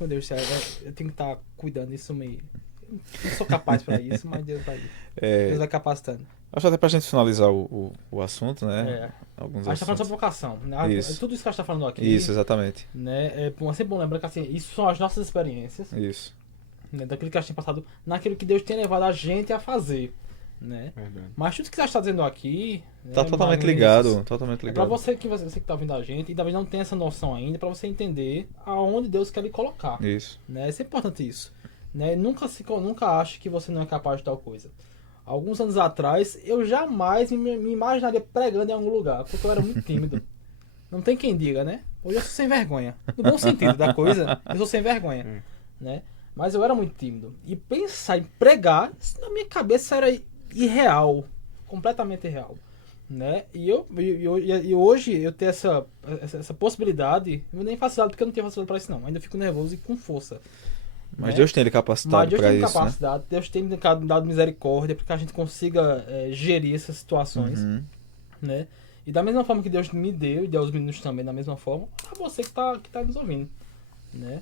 Meu Deus, eu tenho que estar cuidando disso meio. Eu não sou capaz pra isso, mas Deus vai. Deus vai capacitando. Acho até pra gente finalizar o assunto, né? Alguns A gente tá falando assuntos. sobre vocação. Né? Isso. Tudo isso que a gente tá falando aqui. Isso, exatamente. Né? É sempre bom lembrar que assim, isso são as nossas experiências. Isso. Né? Daquilo que a gente tem passado, naquilo que Deus tem levado a gente a fazer. Né? Verdade. Mas tudo que você está dizendo aqui. Tá né, totalmente Magno, ligado. Totalmente é pra ligado. você que tá ouvindo a gente e talvez não tenha essa noção ainda, pra você entender aonde Deus quer lhe colocar. Isso. Né? É sempre importante isso. Né? Nunca ache que você não é capaz de tal coisa. Alguns anos atrás, eu jamais me imaginaria pregando em algum lugar, porque eu era muito tímido. Não tem quem diga, né? Hoje eu sou sem vergonha. No bom sentido da coisa, eu sou sem vergonha. Né? Mas eu era muito tímido. E pensar em pregar, isso na minha cabeça era irreal. Completamente irreal. Né? E hoje eu ter essa possibilidade, eu nem faço nada porque eu não tenho facilidade para isso não. Ainda fico nervoso e com força. Mas né? Deus tem ele Mas capacitado Deus pra tem isso, né? capacidade, Deus tem me dado misericórdia para que a gente consiga gerir essas situações. Uhum. Né? E da mesma forma que Deus me deu, e deu aos meninos também da mesma forma, a você que tá nos ouvindo. Né?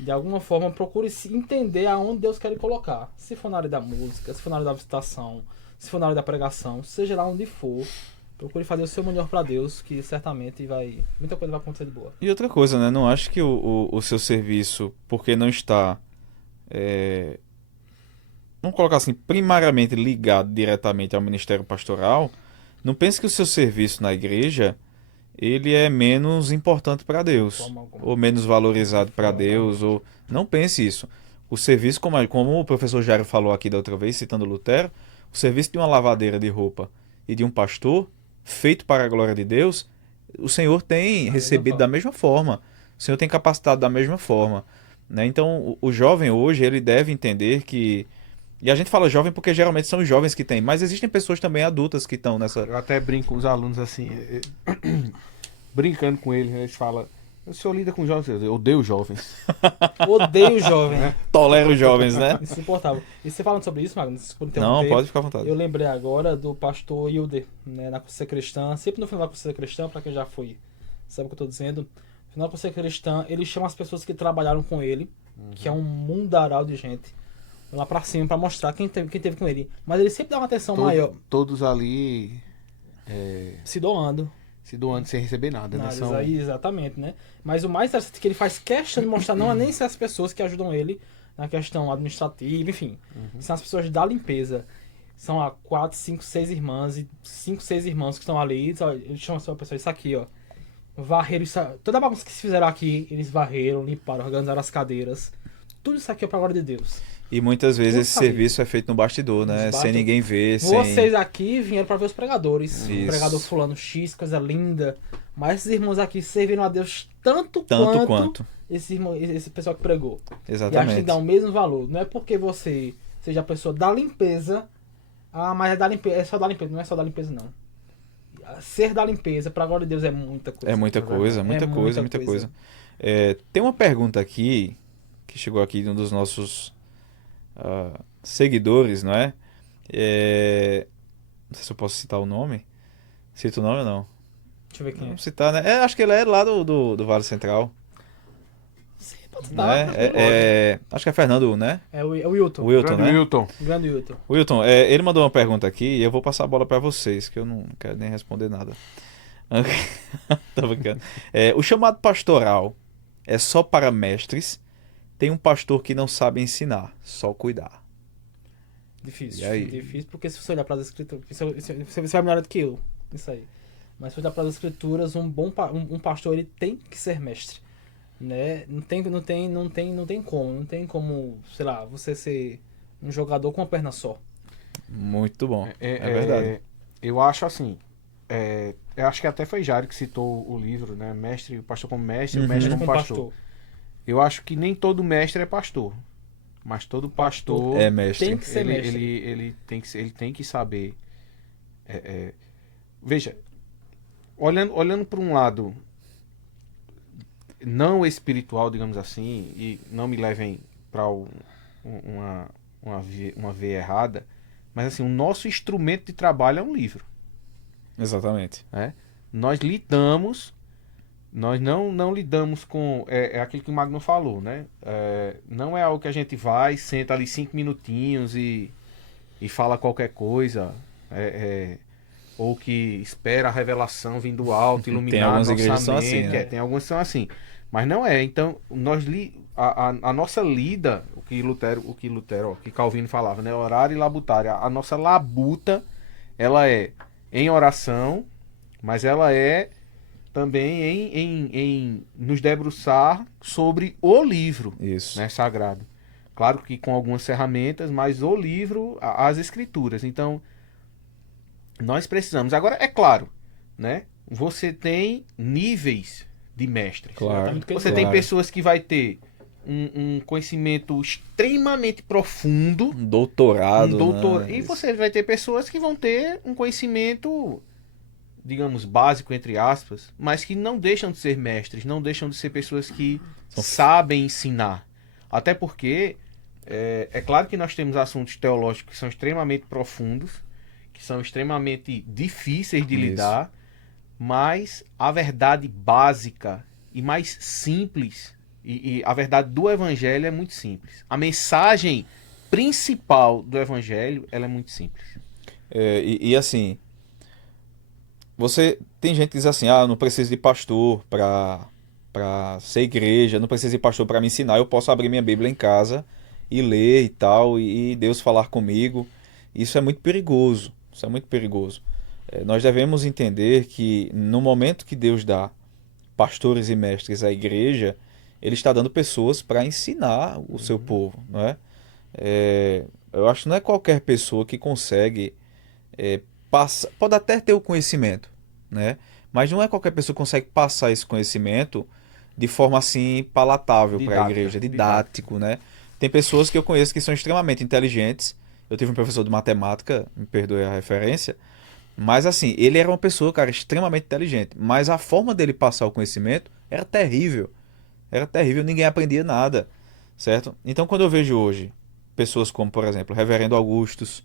De alguma forma, procure se entender aonde Deus quer lhe colocar. Se for na área da música, se for na área da visitação, se for na área da pregação, seja lá onde for, procure fazer o seu melhor para Deus, que certamente muita coisa vai acontecer de boa. E outra coisa, né? Não acho que o seu serviço, porque não está, vamos colocar assim, primariamente ligado diretamente ao ministério pastoral, não pense que o seu serviço na igreja, ele é menos importante para Deus, Forma alguma. ou menos valorizado para Deus, ou não pense isso. O serviço, como o professor Jairo falou aqui da outra vez, citando Lutero, o serviço de uma lavadeira de roupa e de um pastor, feito para a glória de Deus, o Senhor tem recebido da mesma forma. O Senhor tem capacitado da mesma forma. Né? Então, o jovem hoje, ele deve entender que... E a gente fala jovem porque geralmente são os jovens que têm, mas existem pessoas também adultas que estão nessa... Eu até brinco com os alunos assim, brincando com eles, eles falam, o senhor lida com jovens, eu odeio jovens. Odeio jovem. Tolera os jovens, né? Insuportável. E você falando sobre isso, Magnus, por Não, interromper, pode ficar à vontade. eu lembrei agora do pastor Hilder, né, na Consciência Cristã. Sempre no final da Consciência Cristã, para quem já foi, sabe o que eu estou dizendo? No final da Consciência Cristã, ele chama as pessoas que trabalharam com ele, que é um mundaral de gente, lá pra cima, pra mostrar quem teve com ele. Mas ele sempre dá uma atenção maior, Todos ali se doando. se doando sem receber nada, né? Isso aí, exatamente, né? Mas o mais interessante é que ele faz questão de mostrar não é nem ser as pessoas que ajudam ele na questão administrativa, enfim. São as pessoas da limpeza. São 4, 5, 6 irmãs e 5, 6 irmãos que estão ali. Ele chama a pessoa, isso aqui, ó. Varreram isso, toda a bagunça que se fizeram aqui, eles varreram, limparam, organizaram as cadeiras. Tudo isso aqui é pra glória de Deus. E muitas vezes Tudo esse sabe. serviço é feito no bastidor, né? Nos Sem bastidores. ninguém ver, Vocês aqui vieram pra ver os pregadores. Isso. O pregador fulano X, coisa linda. Mas esses irmãos aqui serviram a Deus tanto quanto. esse pessoal que pregou. E acho que Exatamente. dá o mesmo valor. Não é porque você seja a pessoa da limpeza. Mas é só da limpeza. Não é só da limpeza, não. Ser da limpeza, pra glória de Deus, é muita coisa. É muita coisa, muita coisa, muita coisa. Tem uma pergunta aqui, que chegou aqui de um dos nossos seguidores, não é? Não sei se eu posso citar o nome. Cito o nome ou não? Deixa eu ver quem é. Vamos citar, né? Acho que ele é lá do Vale Central. Sim, pode dar. Né? Acho que é Fernando, né? É o Wilton. Wilton, Grande né? Wilton. Grande Wilton. Wilton, ele mandou uma pergunta aqui e eu vou passar a bola pra vocês, que eu não quero nem responder nada. Tô brincando. O chamado pastoral é só para mestres? Tem um pastor que não sabe ensinar, só cuidar. Difícil. E aí? Difícil, porque se você olhar para as escrituras. Você vai melhor do que eu. Isso aí. Mas se olhar para as escrituras, um pastor ele tem que ser mestre. Né? Não tem como. Não tem como, sei lá, você ser um jogador com uma perna só. Muito bom. É verdade. Eu acho assim. Eu acho que até foi Jário que citou o livro, né? Mestre, o pastor como mestre, o mestre como pastor. Eu acho que nem todo mestre é pastor. Mas todo pastor É mestre. Tem que ser mestre. ele tem que saber. Veja, olhando para um lado não espiritual, digamos assim, e não me levem para uma veia errada, mas assim, o nosso instrumento de trabalho é um livro. Exatamente. Né? Nós não lidamos com aquilo que o Magno falou, né? Não é algo que a gente vai, senta ali 5 minutinhos e fala qualquer coisa, ou que espera a revelação vindo do alto, iluminar algumas nossa igrejas são mente. assim, né? Tem algumas que são assim, mas não é. Então, a nossa lida, o que Calvino falava, né? Orar e labutar. A nossa labuta, ela é em oração, mas ela é também em nos debruçar sobre o livro, Isso. né, sagrado. Claro que com algumas ferramentas, mas o livro, as escrituras. Então, nós precisamos. Agora, é claro, né? Você tem níveis de mestres. Claro. Você tem pessoas que vai ter um conhecimento extremamente profundo, Um doutorado. Né? E você vai ter pessoas que vão ter um conhecimento, digamos, básico, entre aspas, mas que não deixam de ser mestres, não deixam de ser pessoas que sabem ensinar. Até porque, é claro que nós temos assuntos teológicos que são extremamente profundos, que são extremamente difíceis de lidar, mas a verdade básica e mais simples, e a verdade do Evangelho é muito simples. A mensagem principal do Evangelho, ela é muito simples. E assim, tem gente que diz assim, não preciso de pastor para ser igreja, não preciso de pastor para me ensinar, eu posso abrir minha Bíblia em casa e ler e tal, e Deus falar comigo. Isso é muito perigoso, isso é muito perigoso. Nós devemos entender que no momento que Deus dá pastores e mestres à igreja, Ele está dando pessoas para ensinar o seu povo, não é? Eu acho que não é qualquer pessoa que consegue pode até ter o conhecimento, né? Mas não é qualquer pessoa que consegue passar esse conhecimento de forma assim palatável para a igreja, didático, né? Tem pessoas que eu conheço que são extremamente inteligentes. Eu tive um professor de matemática, me perdoe a referência, mas assim, ele era uma pessoa, cara, extremamente inteligente, mas a forma dele passar o conhecimento era terrível. Era terrível, ninguém aprendia nada, certo? Então quando eu vejo hoje pessoas como, por exemplo, o Reverendo Augustus,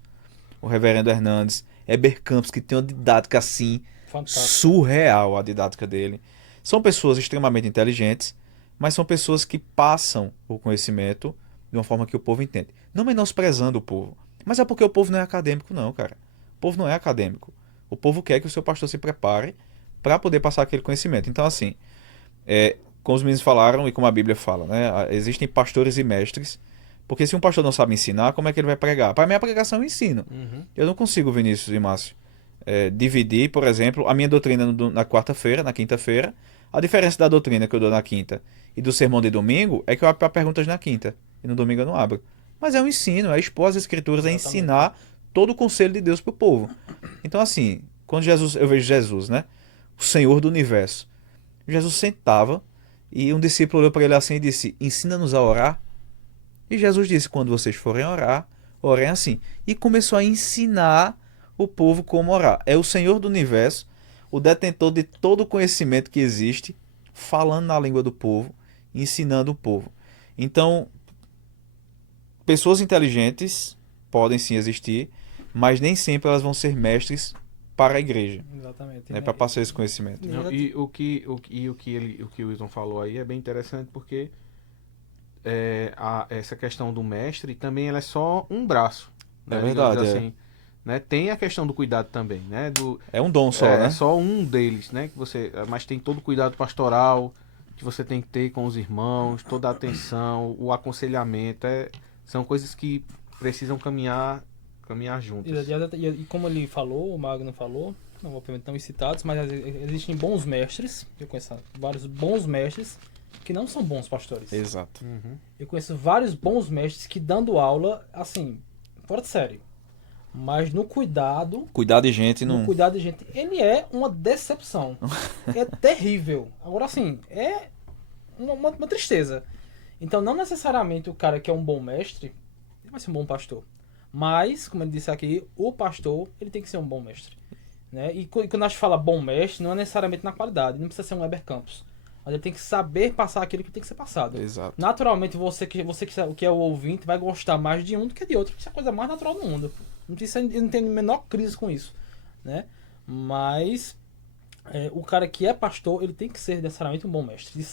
o Reverendo Hernandes, Heber Campos, que tem uma didática assim, Fantástico. surreal a didática dele. São pessoas extremamente inteligentes, mas são pessoas que passam o conhecimento de uma forma que o povo entende. Não menosprezando o povo, mas é porque o povo não é acadêmico não, cara. O povo não é acadêmico. O povo quer que o seu pastor se prepare para poder passar aquele conhecimento. Então assim, como os meninos falaram e como a Bíblia fala, né? Existem pastores e mestres, porque se um pastor não sabe ensinar, como é que ele vai pregar? Para mim a pregação é um ensino. Eu não consigo, Vinícius e Márcio, dividir, por exemplo, a minha doutrina na quarta-feira, na quinta-feira. A diferença da doutrina que eu dou na quinta e do sermão de domingo é que eu abro para perguntas na quinta e no domingo eu não abro. Mas é um ensino, é expor as escrituras, Exatamente. é ensinar todo o conselho de Deus para o povo. Então assim, quando eu vejo Jesus, né, o Senhor do Universo, Jesus sentava e um discípulo olhou para ele assim e disse: ensina-nos a orar. E Jesus disse: quando vocês forem orar, orem assim. E começou a ensinar o povo como orar. É o Senhor do Universo, o detentor de todo o conhecimento que existe, falando na língua do povo, ensinando o povo. Então, pessoas inteligentes podem sim existir, mas nem sempre elas vão ser mestres para a igreja, Exatamente. né, para passar esse conhecimento. Não, e o que o Wilson falou aí é bem interessante, porque essa questão do mestre também ela é só um braço. É Né? verdade, Digamos assim, né? Tem a questão do cuidado também, né? É um dom só, né? É só um deles, né? Mas tem todo o cuidado pastoral que você tem que ter com os irmãos, toda a atenção, o aconselhamento. São coisas que precisam caminhar juntas. E como ele falou, o Magno falou, não vou perguntar os citados, mas existem bons mestres, eu conheço vários bons mestres que não são bons pastores. Exato. Uhum. Eu conheço vários bons mestres que dando aula, assim, fora de série. Mas no cuidado, Cuidar de gente não. cuidado de gente, ele é uma decepção. É terrível. Agora, assim, é uma tristeza. Então, não necessariamente o cara que é um bom mestre, ele vai ser um bom pastor. Mas, como ele disse aqui, o pastor, ele tem que ser um bom mestre. Né? E quando a gente fala bom mestre, não é necessariamente na qualidade. Não precisa ser um Weber Campos. Mas ele tem que saber passar aquilo que tem que ser passado. Exato. Naturalmente, você que é o ouvinte vai gostar mais de um do que de outro. Isso é a coisa mais natural do mundo. Não tem a menor crise com isso. Né? Mas o cara que é pastor, ele tem que ser necessariamente um bom mestre. De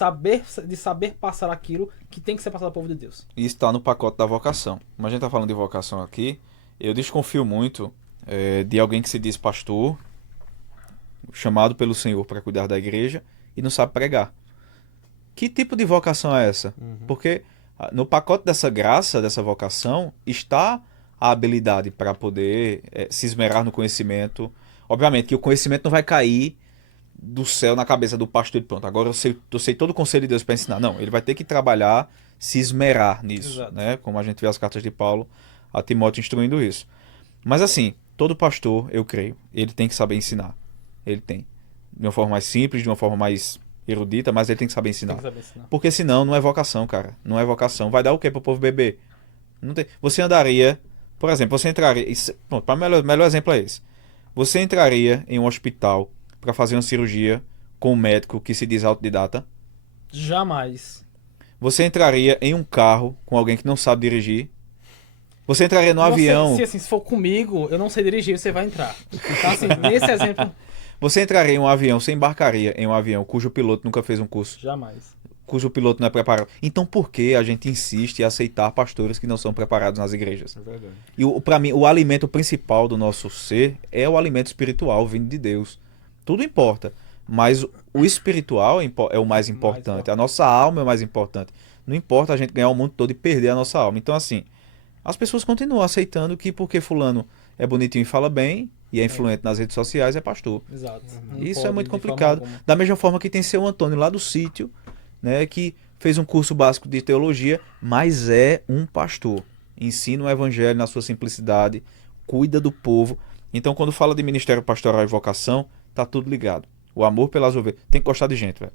saber passar aquilo que tem que ser passado ao povo de Deus. Isso está no pacote da vocação. Como a gente está falando de vocação aqui, eu desconfio muito de alguém que se diz pastor, chamado pelo Senhor para cuidar da igreja e não sabe pregar. Que tipo de vocação é essa? Porque no pacote dessa graça, dessa vocação, está a habilidade para poder se esmerar no conhecimento. Obviamente que o conhecimento não vai cair do céu na cabeça do pastor e pronto. Agora eu sei todo o conselho de Deus para ensinar. Não, ele vai ter que trabalhar, se esmerar nisso. Exato. Né? Como a gente vê as cartas de Paulo a Timóteo instruindo isso. Mas assim, todo pastor, eu creio, ele tem que saber ensinar. Ele tem. De uma forma mais simples, de uma forma mais erudita, mas ele tem que saber ensinar. Tem que saber ensinar. Porque senão não é vocação, cara. Não é vocação. Vai dar o quê pro povo beber? Não tem. Você andaria, por exemplo, você entraria. Pronto, o melhor exemplo é esse. Você entraria em um hospital para fazer uma cirurgia com um médico que se diz autodidata? Jamais. Você entraria em um carro com alguém que não sabe dirigir? Você entraria no avião? Se for comigo, eu não sei dirigir, você vai entrar. Então, assim, nesse exemplo, Você entraria em um avião, você embarcaria em um avião cujo piloto nunca fez um curso? jamais. Cujo piloto não é preparado. Então por que a gente insiste em aceitar pastores que não são preparados nas igrejas? É verdade. E para mim, o alimento principal do nosso ser é o alimento espiritual vindo de Deus. Tudo importa, mas o espiritual é o mais importante. A nossa alma é o mais importante. Não importa a gente ganhar o mundo todo e perder a nossa alma. Então assim, as pessoas continuam aceitando que porque fulano é bonitinho e fala bem e é influente nas redes sociais é pastor. Exato. Não Isso é pode, muito de forma complicado. alguma. Da mesma forma que tem seu Antônio lá do sítio, né, que fez um curso básico de teologia, mas é um pastor. Ensina o evangelho na sua simplicidade, cuida do povo. Então, quando fala de ministério pastoral e vocação, tá tudo ligado. O amor pelas ovelhas. Tem que gostar de gente, velho.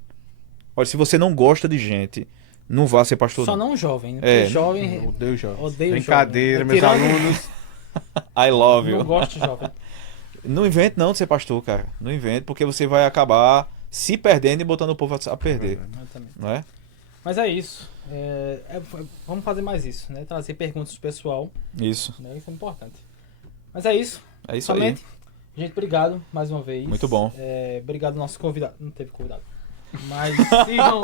Olha, se você não gosta de gente, não vá ser pastor. Só não. não jovem, né? É. Porque jovem. Odeio jovens. Odeio Brincadeira, jovem. meus Tirando- alunos. I love you. Não gosto de jovem. Não invente não de ser pastor, cara. Não invente, porque você vai acabar se perdendo e botando o povo a perder. Exatamente. Não é? Mas é isso. Vamos fazer mais isso, né? Trazer perguntas do pessoal, Isso. né? Isso é importante. Mas é isso. É isso Somente. Gente, obrigado mais uma vez. Muito bom. Obrigado ao nosso convidado. Não teve convidado. Mas sigam.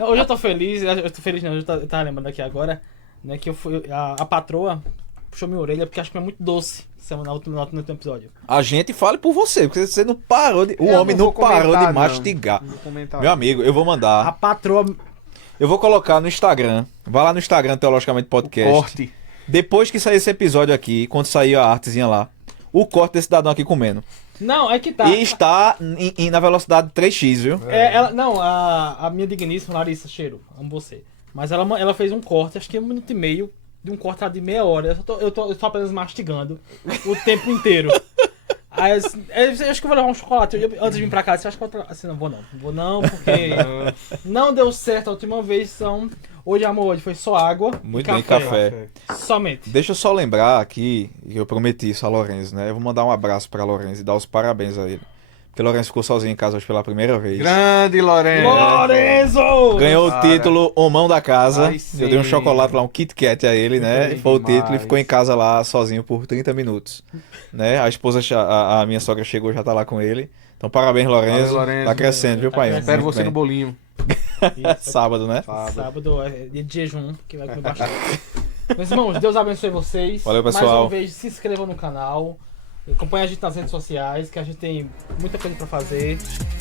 Não, hoje eu tô feliz. Eu tô feliz, não. Eu tava lembrando aqui agora, né? Que a patroa puxou minha orelha porque acho que é muito doce no último episódio. A gente fale por você, porque você não parou de... O Eu homem não não vou parou comentar, de não. mastigar. Não vou comentar. Meu amigo, eu vou A mandar. patroa. Eu vou colocar no Instagram. Vai lá no Instagram, Teologicamente Podcast. Corte. Depois que sair esse episódio aqui, quando sair a artezinha lá, o corte desse cidadão aqui comendo. Não, é que tá. E está na velocidade 3x, viu? Não, a minha digníssima Larissa Cheiro, amo você. Mas ela fez um corte, acho que 1 minuto e meio, de um corte lá de meia hora. Eu tô apenas mastigando o tempo inteiro. Aí eu acho que eu vou levar um chocolate. Antes de vir pra cá, você acha que eu vou... Assim, não vou não. Vou não, porque não deu certo a última vez. Então, hoje, amor, hoje foi só água Muito e bem, café. Somente. Deixa eu só lembrar aqui, que eu prometi isso a Lorenzo, né? Eu vou mandar um abraço pra Lorenzo e dar os parabéns a ele. Porque Lorenzo ficou sozinho em casa hoje pela primeira vez. Grande Lorena. Lorenzo! Ganhou o Cara. título Homão da Casa. Ai, sim. Eu dei um chocolate lá, um Kit Kat a ele, né? Muito Foi o demais. título e ficou em casa lá sozinho por 30 minutos. Né? A esposa, a minha sogra chegou, já tá lá com ele. Então parabéns, Lorenzo. Valeu, Lorenzo. Tá crescendo, viu, Tá pai? crescendo. Espero Muito você bem. no bolinho. Isso, Sábado, né? sábado é dia de jejum, que vai comer bastante. Meus irmãos, Deus abençoe vocês. Valeu, Mais pessoal. uma vez, se inscrevam no canal. Acompanhe a gente nas redes sociais, que a gente tem muita coisa pra fazer.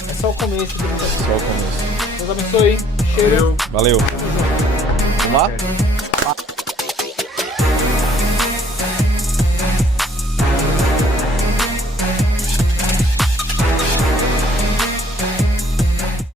É só o começo de muita coisa. Só o começo. Deus abençoe. Cheiro. Valeu. Vamos lá?